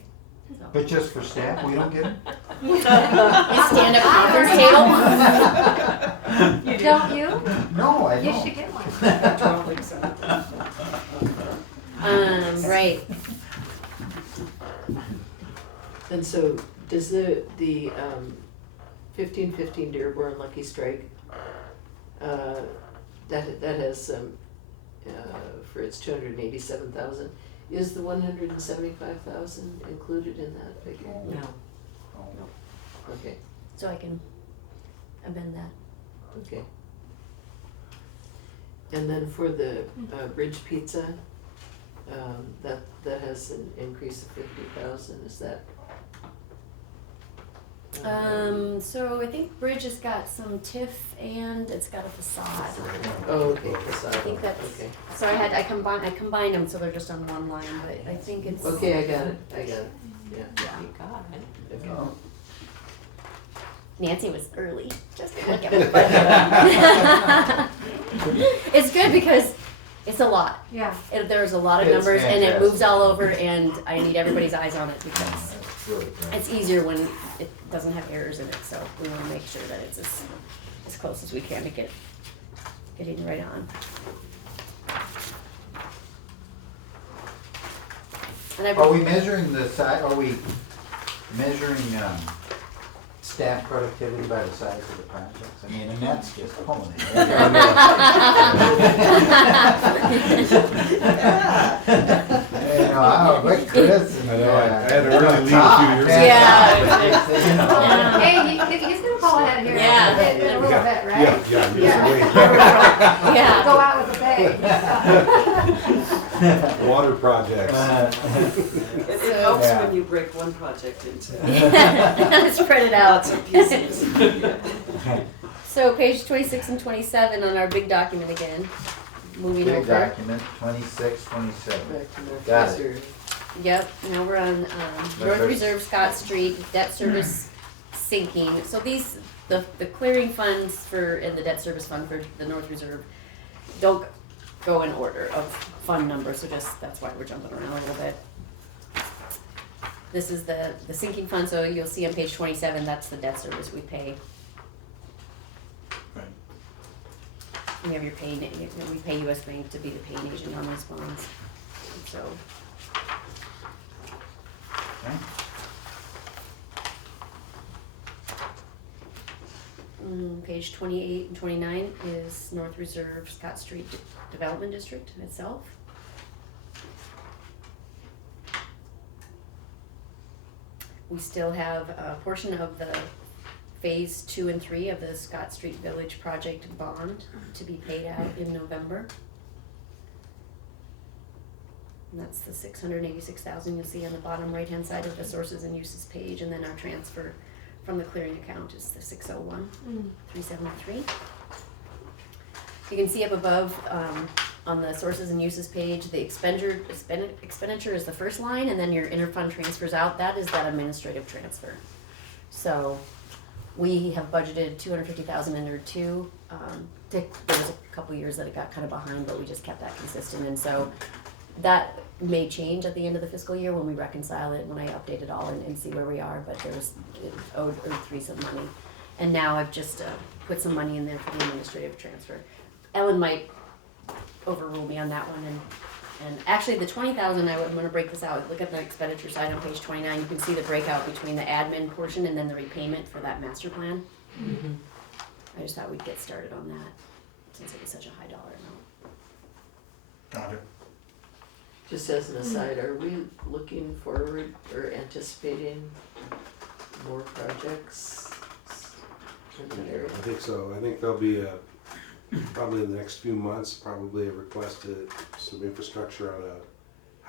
So. But just for staff, we don't get them? You stand up conference table? Don't you? No, I You don't. should get one. Right. And so does the 1515 Dearborn Lucky Strike, that has for its 287,000, is the 175,000 included in that figure? No. Okay, So I can amend that. okay. And then for the Bridge Pizza, that has an increase of 50,000, is that? So I think Bridge has got some TIF and it's got a facade. Oh, okay, facade, I think that's, okay. so I combined them so they're just on one line, but I think it's. Okay, I got it, yeah. You got it. Okay. Oh. Nancy was early, just to look at my budget. It's good because it's a lot. Yeah. There's a lot of It's numbers and it fantastic. moves all over and I need everybody's eyes on it because It's really great. it's easier when it doesn't have errors in it, so we wanna make sure that it's as close as we can to getting right on. And I've, Are we measuring the size, are we measuring staff productivity by the size of the projects? I mean, and that's just pulling it. You know, I'm with Chris and. I know, I had an early lead a few Tom, years ago. fantastic. You know. Hey, he's gonna call ahead here Yeah. in a little bit, right? Yeah. yeah. Go out with a bang. Water projects. It helps Yeah. when you break one project into Spread it out. lots of pieces. So page 26 and 27 on our big document again, moving Big over. document, 26, 27. Back to North Got it. Reserve. Yep, now we're on North Reserve Scott Street, debt service sinking. So these, the clearing funds for, and the debt service fund for the North Reserve don't go in order of fund number, so just, that's why we're jumping around a little bit. This is the sinking fund, so you'll see on page 27, that's the debt service we pay. Right. We have your pay, we pay US Bank to be the paying agent on those bonds, so. Okay. Page 28 and 29 is North Reserve Scott Street Development District itself. We still have a portion of the phase 2 and 3 of the Scott Street Village project bond to be paid out in November. And that's the 686,000 you'll see on the bottom right-hand side of the sources and uses page, and then our transfer from the clearing account is the 601,373. You can see up above on the sources and uses page, the expenditure is the first line, and then your interfund transfers out. That is that administrative transfer. So we have budgeted 250,000 in there too. There was a couple years that it got kind of behind, but we just kept that consistent, and so that may change at the end of the fiscal year when we reconcile it, when I update it all and see where we are, but there was, it owed three some money. And now I've just put some money in there for the administrative transfer. Ellen might overrule me on that one, and actually the 20,000, I'm gonna break this out. Look at the expenditure side on page 29, you can see the breakout between the admin portion and then the repayment for that master plan. Mm-hmm. I just thought we'd get started on that, since it was such a high dollar amount. Got it. Just as an aside, are we looking forward or anticipating more projects in that area? I think so. I think there'll be probably in the next few months, probably a request to some infrastructure on a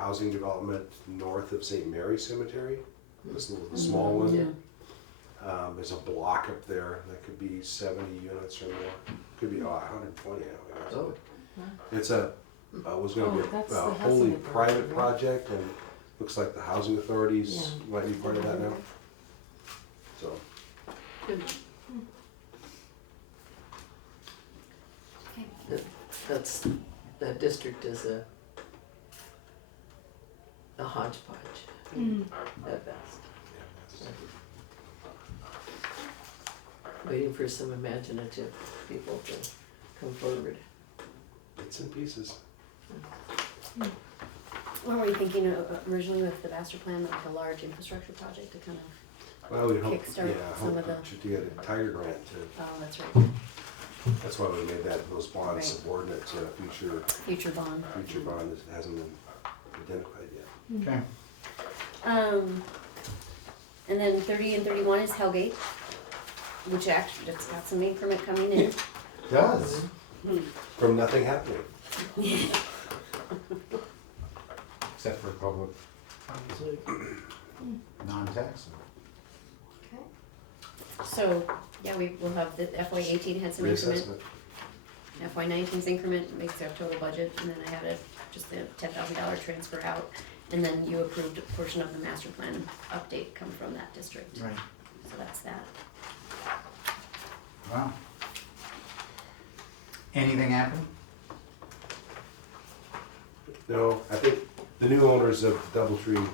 housing development north of St. Mary's Cemetery, this little, the small one. Yeah. There's a block up there that could be 70 units or more. Could be 120 now, I guess. Oh. It's a, was gonna be that's a the housing wholly authority, private right? project, and looks like the housing authorities Yeah. might be part of that now. So, Good. Okay. That's, that district is a hodgepodge Mm. at best. yeah, Waiting for some imaginative people to come forward. bits and pieces. What were you thinking originally with the master plan, like a large infrastructure project to kind of, Well, we hope, Kickstart yeah, some hope of the- to get a Tiger grant too. oh, that's right, That's why we made those bonds Right. subordinate to a future bond. future bond that hasn't been identified yet. Okay. And then 30 and 31 is Hellgate, which actually, it's got some increment coming in. Does. From nothing happening. Except for public, non-taxable. Okay. So, yeah, we will have the FY18 had some increment. Reassessment. FY19's increment makes our total budget, and then I had just a $10,000 transfer out. And then you approved a portion of the master plan update come from that district. Right. So that's that. Wow. Anything happen? No, I think the new owners of Doubletree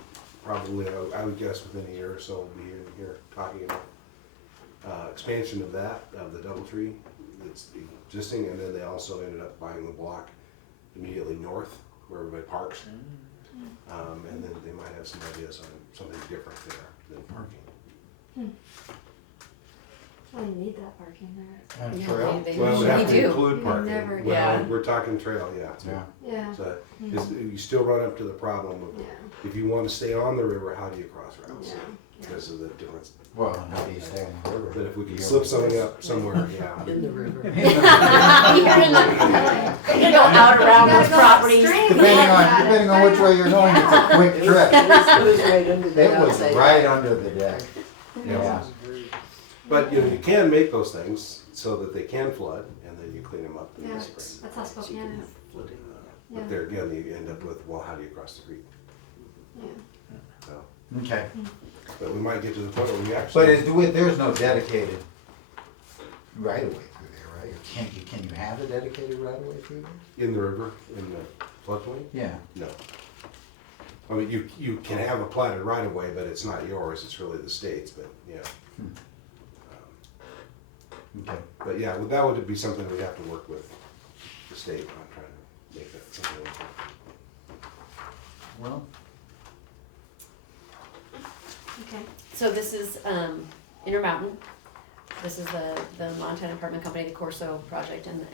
probably, I would guess within a year or so, will be in here talking about expansion of that, of the Doubletree that's existing, and then they also ended up buying the block immediately north where everybody parks. And then they might have some ideas on something different there than parking. Well, you need that parking there. And Yeah, trail? they Well, it would usually have to do. include You parking. never- Well, Yeah. we're talking trail, yeah. Yeah. Yeah. So you still run up to the problem of, Yeah. if you want to stay on the river, how do you cross routes? Yeah. Because of the difference. Well, how do you stay on the river? But if we could slip something up somewhere, yeah. In the river. You're in the, you're gonna go out around those properties. Depending on which way you're going, it's a quick It trip. was right under the It was outside. right under the deck. Yeah. But you know, you can make those things so that they can flood, and then you clean them up in Yeah. the spring. That's how Spokane is. Yeah. But there again, you end up with, well, how do you cross the creek? Yeah. So, Okay. but we might get to the point where we But actually. there's no dedicated right of way through there, right? Or can you have a dedicated right of way through there? In the river, in the floodplain? Yeah. No. I mean, you can have a platted right of way, but it's not yours, it's really the state's, but yeah. Okay. But yeah, that would be something we'd have to work with the state on trying to make that something like that. Well, Okay. So this is Intermountain. This is the Montana Apartment Company, the Corso project, and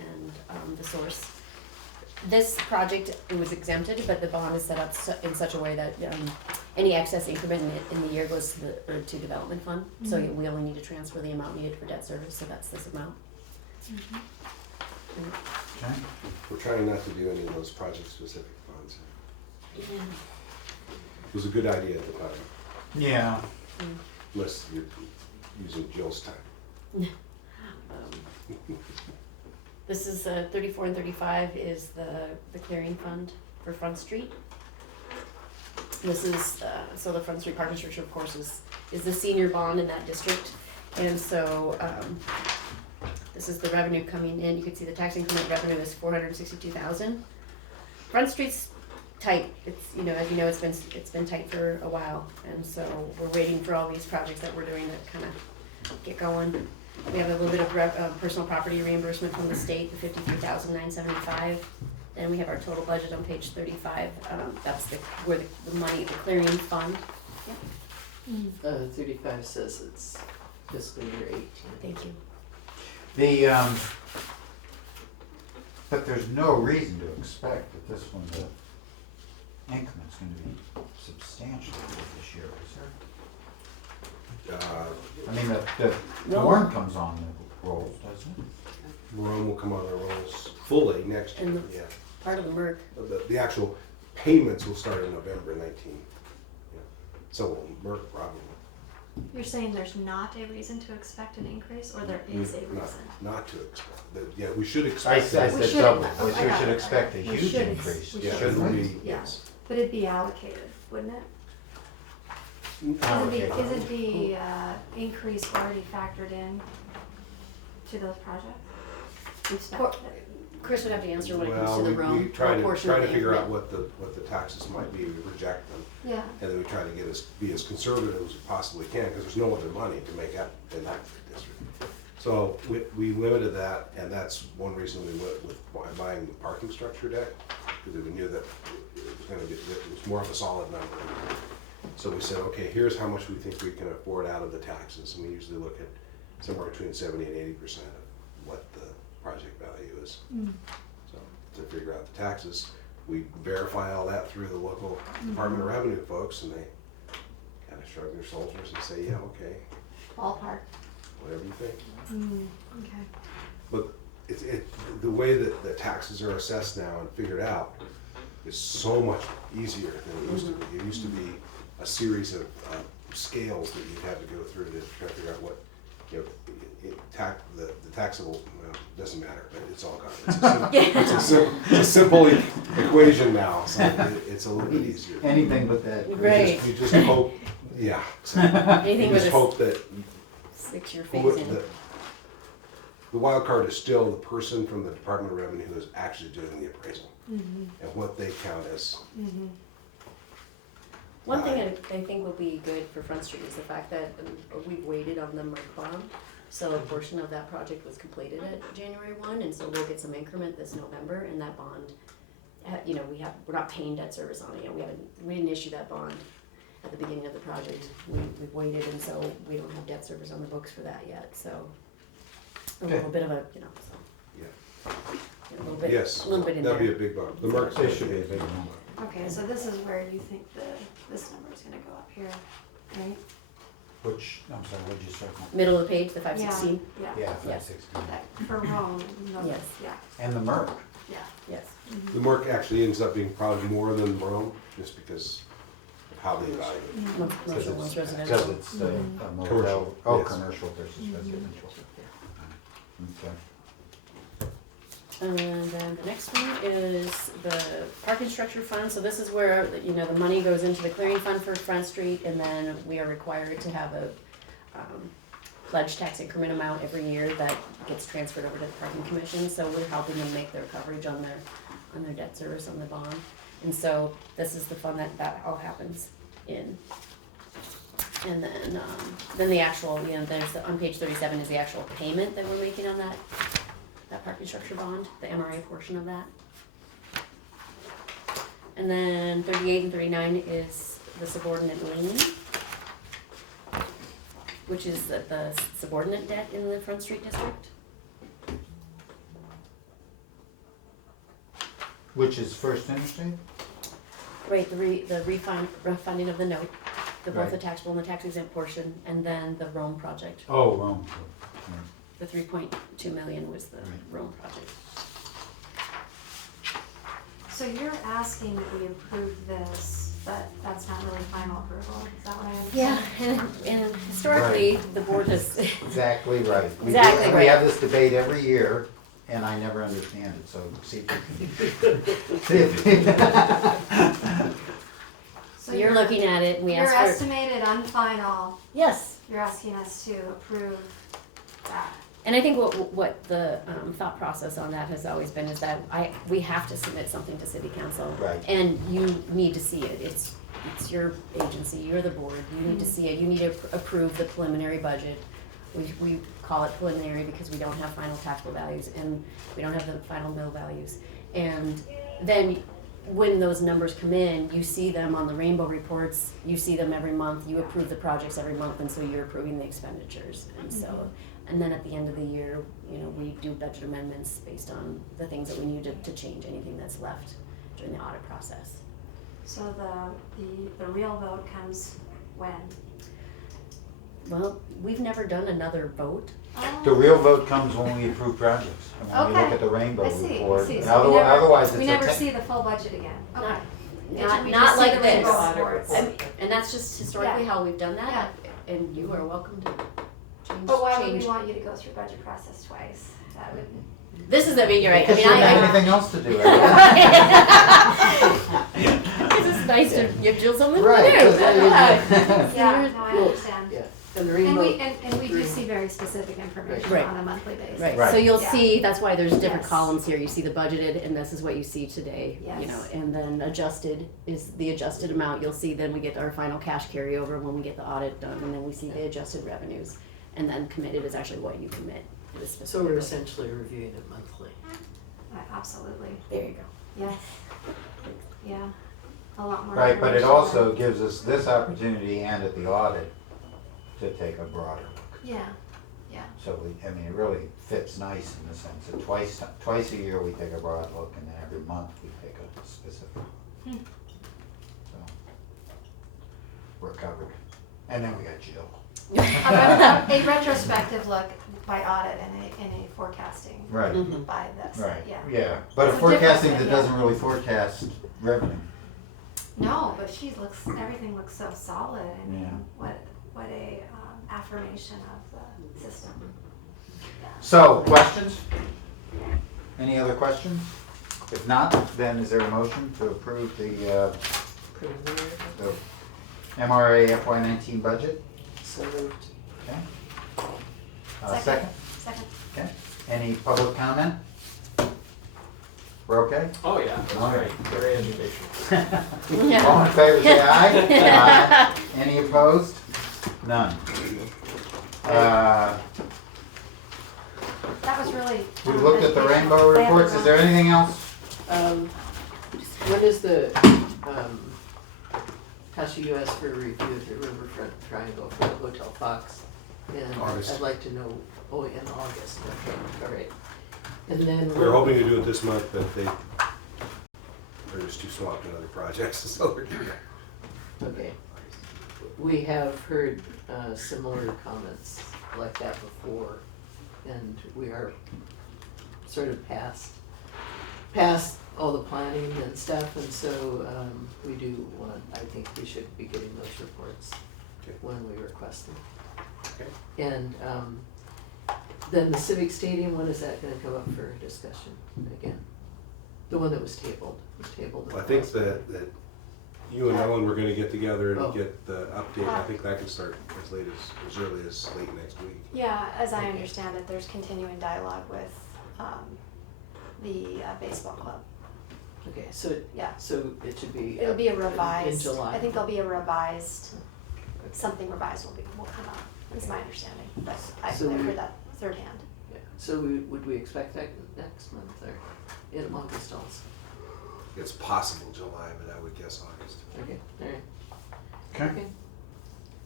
the source. This project, it was exempted, but the bond is set up in such a way that any excess increment in the year goes to the development fund. So we only need to transfer the amount needed for debt service, so that's this amount. okay. We're trying not to do any of those project-specific funds. Yeah. It was a good idea at the time, Yeah. unless you're using Jill's time. This is 34 and 35 is the clearing fund for Front Street. This is so the Front Street Parking Structure, of course, is the senior bond in that district, and so this is the revenue coming in. You can see the tax increment revenue is $462,000. Front Street's tight. It's as you know, it's been tight for a while, and so we're waiting for all these projects that we're doing to kind of get going. We have a little bit of personal property reimbursement from the state, the $53,975. Then we have our total budget on page 35. That's where the money, the clearing fund. Yep. 35 says it's fiscal year 18. Thank you. But there's no reason to expect that this one, the increment's gonna be substantial this year, is there? I mean, the warrant comes on the rolls, doesn't it? Rome will come on the rolls fully next year, And yeah. part of the MERC. The actual payments will start in November 19. Yeah. So will Merck probably. You're saying there's not a reason to expect an increase, or there is a reason? Not to expect, yeah, we should I expect. said We should- double, I we got it. should expect a We huge should- increase, we Yeah, shouldn't we? Yeah. yes. But it'd be allocated, wouldn't it? Allocated. Isn't the increase already factored in to those projects? We've spent Or- it. Chris would have to answer when it comes Well, to the we roam try portion to of the figure out increment. what the taxes might be, we reject them. Yeah, And then we try to be as conservative as we possibly can, because there's no other money to make up in that district. So we limited that, and that's one reason we went with buying the parking structure deck, because we knew that it was more of a solid number. So we said, okay, here's how much we think we can afford out of the taxes, and we usually look at somewhere between 70 and 80% of what the project value is. So to figure out the taxes, we verify all that through the local Department of Revenue folks, and they kind of shrug their shoulders and say, yeah, okay, ballpark. whatever you think. Okay. But the way that the taxes are assessed now and figured out is so much easier than it used to be. It used to be a series of scales that you'd have to go through to try to figure out what, you know, the taxable, well, doesn't matter, but it's all gone. It's a simple equation now, so it's a little bit easier. Anything but that. Right. You just hope, yeah. Anything You with just a hope that 6-year who- phase in. the wild card is still the person from the Department of Revenue who is actually doing the appraisal and what they count as. One thing I think will be good for Front Street is the fact that we've waited on the Mercom. So a portion of that project was completed at January 1, and so we'll get some increment this November, and that bond, you know, we're not paying debt service on it yet. We didn't issue that bond at the beginning of the project. We've waited, and so we don't have debt service on the books for that yet, so a little bit of a, you know, so. Yeah. A little bit, Yes, a little bit in there. that'd be a big bump. The market It should be a big number. Okay, so this is where you think this number is gonna go up here, right? Which, I'm sorry, what'd you say? Middle of the page, the 516. Yeah, Yeah, Yes. 516. that, for Rome, no, Yes. yeah, And the Merc. yeah. Yes. The Merc actually ends up being probably more than Rome, just because of how they value it. One's commercial, one's Because residential. it's a motel, Commercial, oh, yes. commercial versus residential. Okay. And then the next one is the parking structure fund. So this is where, you know, the money goes into the clearing fund for Front Street, and then we are required to have a pledge tax increment amount every year that gets transferred over to the parking commission. So we're helping them make their coverage on their debt service on the bond. And so this is the fund that all happens in. And then the actual, you know, on page 37 is the actual payment that we're making on that parking structure bond, the MRA portion of that. And then 38 and 39 is the subordinate lien, which is the subordinate debt in the Front Street district. Which is First Interstate? Right, the refunding of the note, both the Right. taxable and the tax exempt portion, and then the Rome project. Oh, Rome. The 3.2 million was the Right. Rome project. So you're asking that we approve this, but that's not really final approval, is that what I understand? Yeah, and historically, the board has, Exactly right. We do- Exactly We right. have this debate every year, and I never understand it, so see if we can. so you're looking at it, and we Your asked for, estimated unfinal, yes. you're asking us to approve that. And I think what the thought process on that has always been is that we have to submit something to city council. Right. And you need to see it. It's your agency, you're the board, you need to see it, you need to approve the preliminary budget. We call it preliminary because we don't have final taxable values and we don't have the final mill values. And then when those numbers come in, you see them on the rainbow reports, you see them every month, you approve the projects every month, and so you're approving the expenditures. And so, and then at the end of the year, you know, we do budget amendments based on the things that we need to change, anything that's left during the audit process. So the real vote comes when? Well, we've never done another vote. The real vote comes when we approve projects, and when we look at the rainbow I see, report. I see. And So we never- Otherwise, it's We a never te- see the full budget again, okay. Not We not just see like the this. rainbow reports. And that's just historically how we've done that. and you are welcome to change. But why would change. we want you to go through budget process twice? That would. This is, I mean, you're right, I Because mean, you don't have I. anything else to do, right? It's just nice to give Jill something to do. Right, 'cause then you Yeah. get- Yeah, no, I Well, understand. Yeah, and the And rainbow. and we do see very specific information Right. on a monthly basis. Right, Right. so you'll Yeah. see, that's why there's different Yes. columns here, you see the budgeted, and this is what you see today, you Yes. know, and then adjusted is the adjusted amount, you'll see, then we get our final cash carryover when we get the audit done, and then we see the adjusted revenues. And then committed is actually what you commit to the specific. So we're essentially reviewing it monthly. Absolutely, There you go. yes. Yeah, a lot more. Right, but it information also than- gives us this opportunity and at the audit to take a broader look. Yeah, yeah. So we, I mean, it really fits nice in the sense that twice a year we take a broad look and then every month we take a specific. So, we're covered. And then we got Jill. A retrospective look by audit and a forecasting Right, by this, right, yeah. yeah. But a It's a different forecasting that thing, doesn't really forecast revenue. No, but everything looks so solid, I mean, Yeah. what a affirmation of the system. So, questions? Any other questions? If not, then is there a motion to approve the MRA FY19 budget? So moved. Okay. Second. Second? Second. Okay. Any public comment? We're okay? Oh, yeah, that's All great, right. very educational. Yeah. All in favor, say aye. Aye. Any opposed? None. That was really. We looked at the rainbow I have reports. to Is there anything else? When is the, Tasha, you asked for a review of the Riverfront Triangle for the Hotel Fox. And August. I'd like to know, in August, okay, all right. And then. We were hoping to do it this month, but they're just too swamped in other projects, so we're doing it. Okay. We have heard similar comments like that before, and we are sort of past all the planning and stuff, and so we do want, I think we should be getting those reports Okay. when we request them. Okay. And then the Civic Stadium, when is that gonna come up for discussion again? The one that was tabled. I think that you and Ellen were gonna get together Oh. and get the update. I think that can start as early as late next week. Yeah, as I understand it, there's continuing dialogue with the baseball club. Okay, so, Yeah. so it should be. It'll be a in revised, July. I think there'll be a revised, something revised will come up, is my understanding, but I've So we- heard that third hand. Yeah, so would we expect that next month or in August also? It's possible July, but I would guess August. Okay, all right. Okay.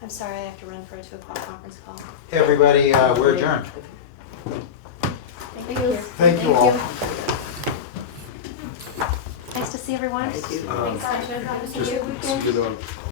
I'm sorry, I have to run for a 2:00 conference call. Everybody, we're adjourned. Thank you. Thank you all. Nice to see everyone. Thank you. Thanks, Sasha. Good to see you. Just, you know,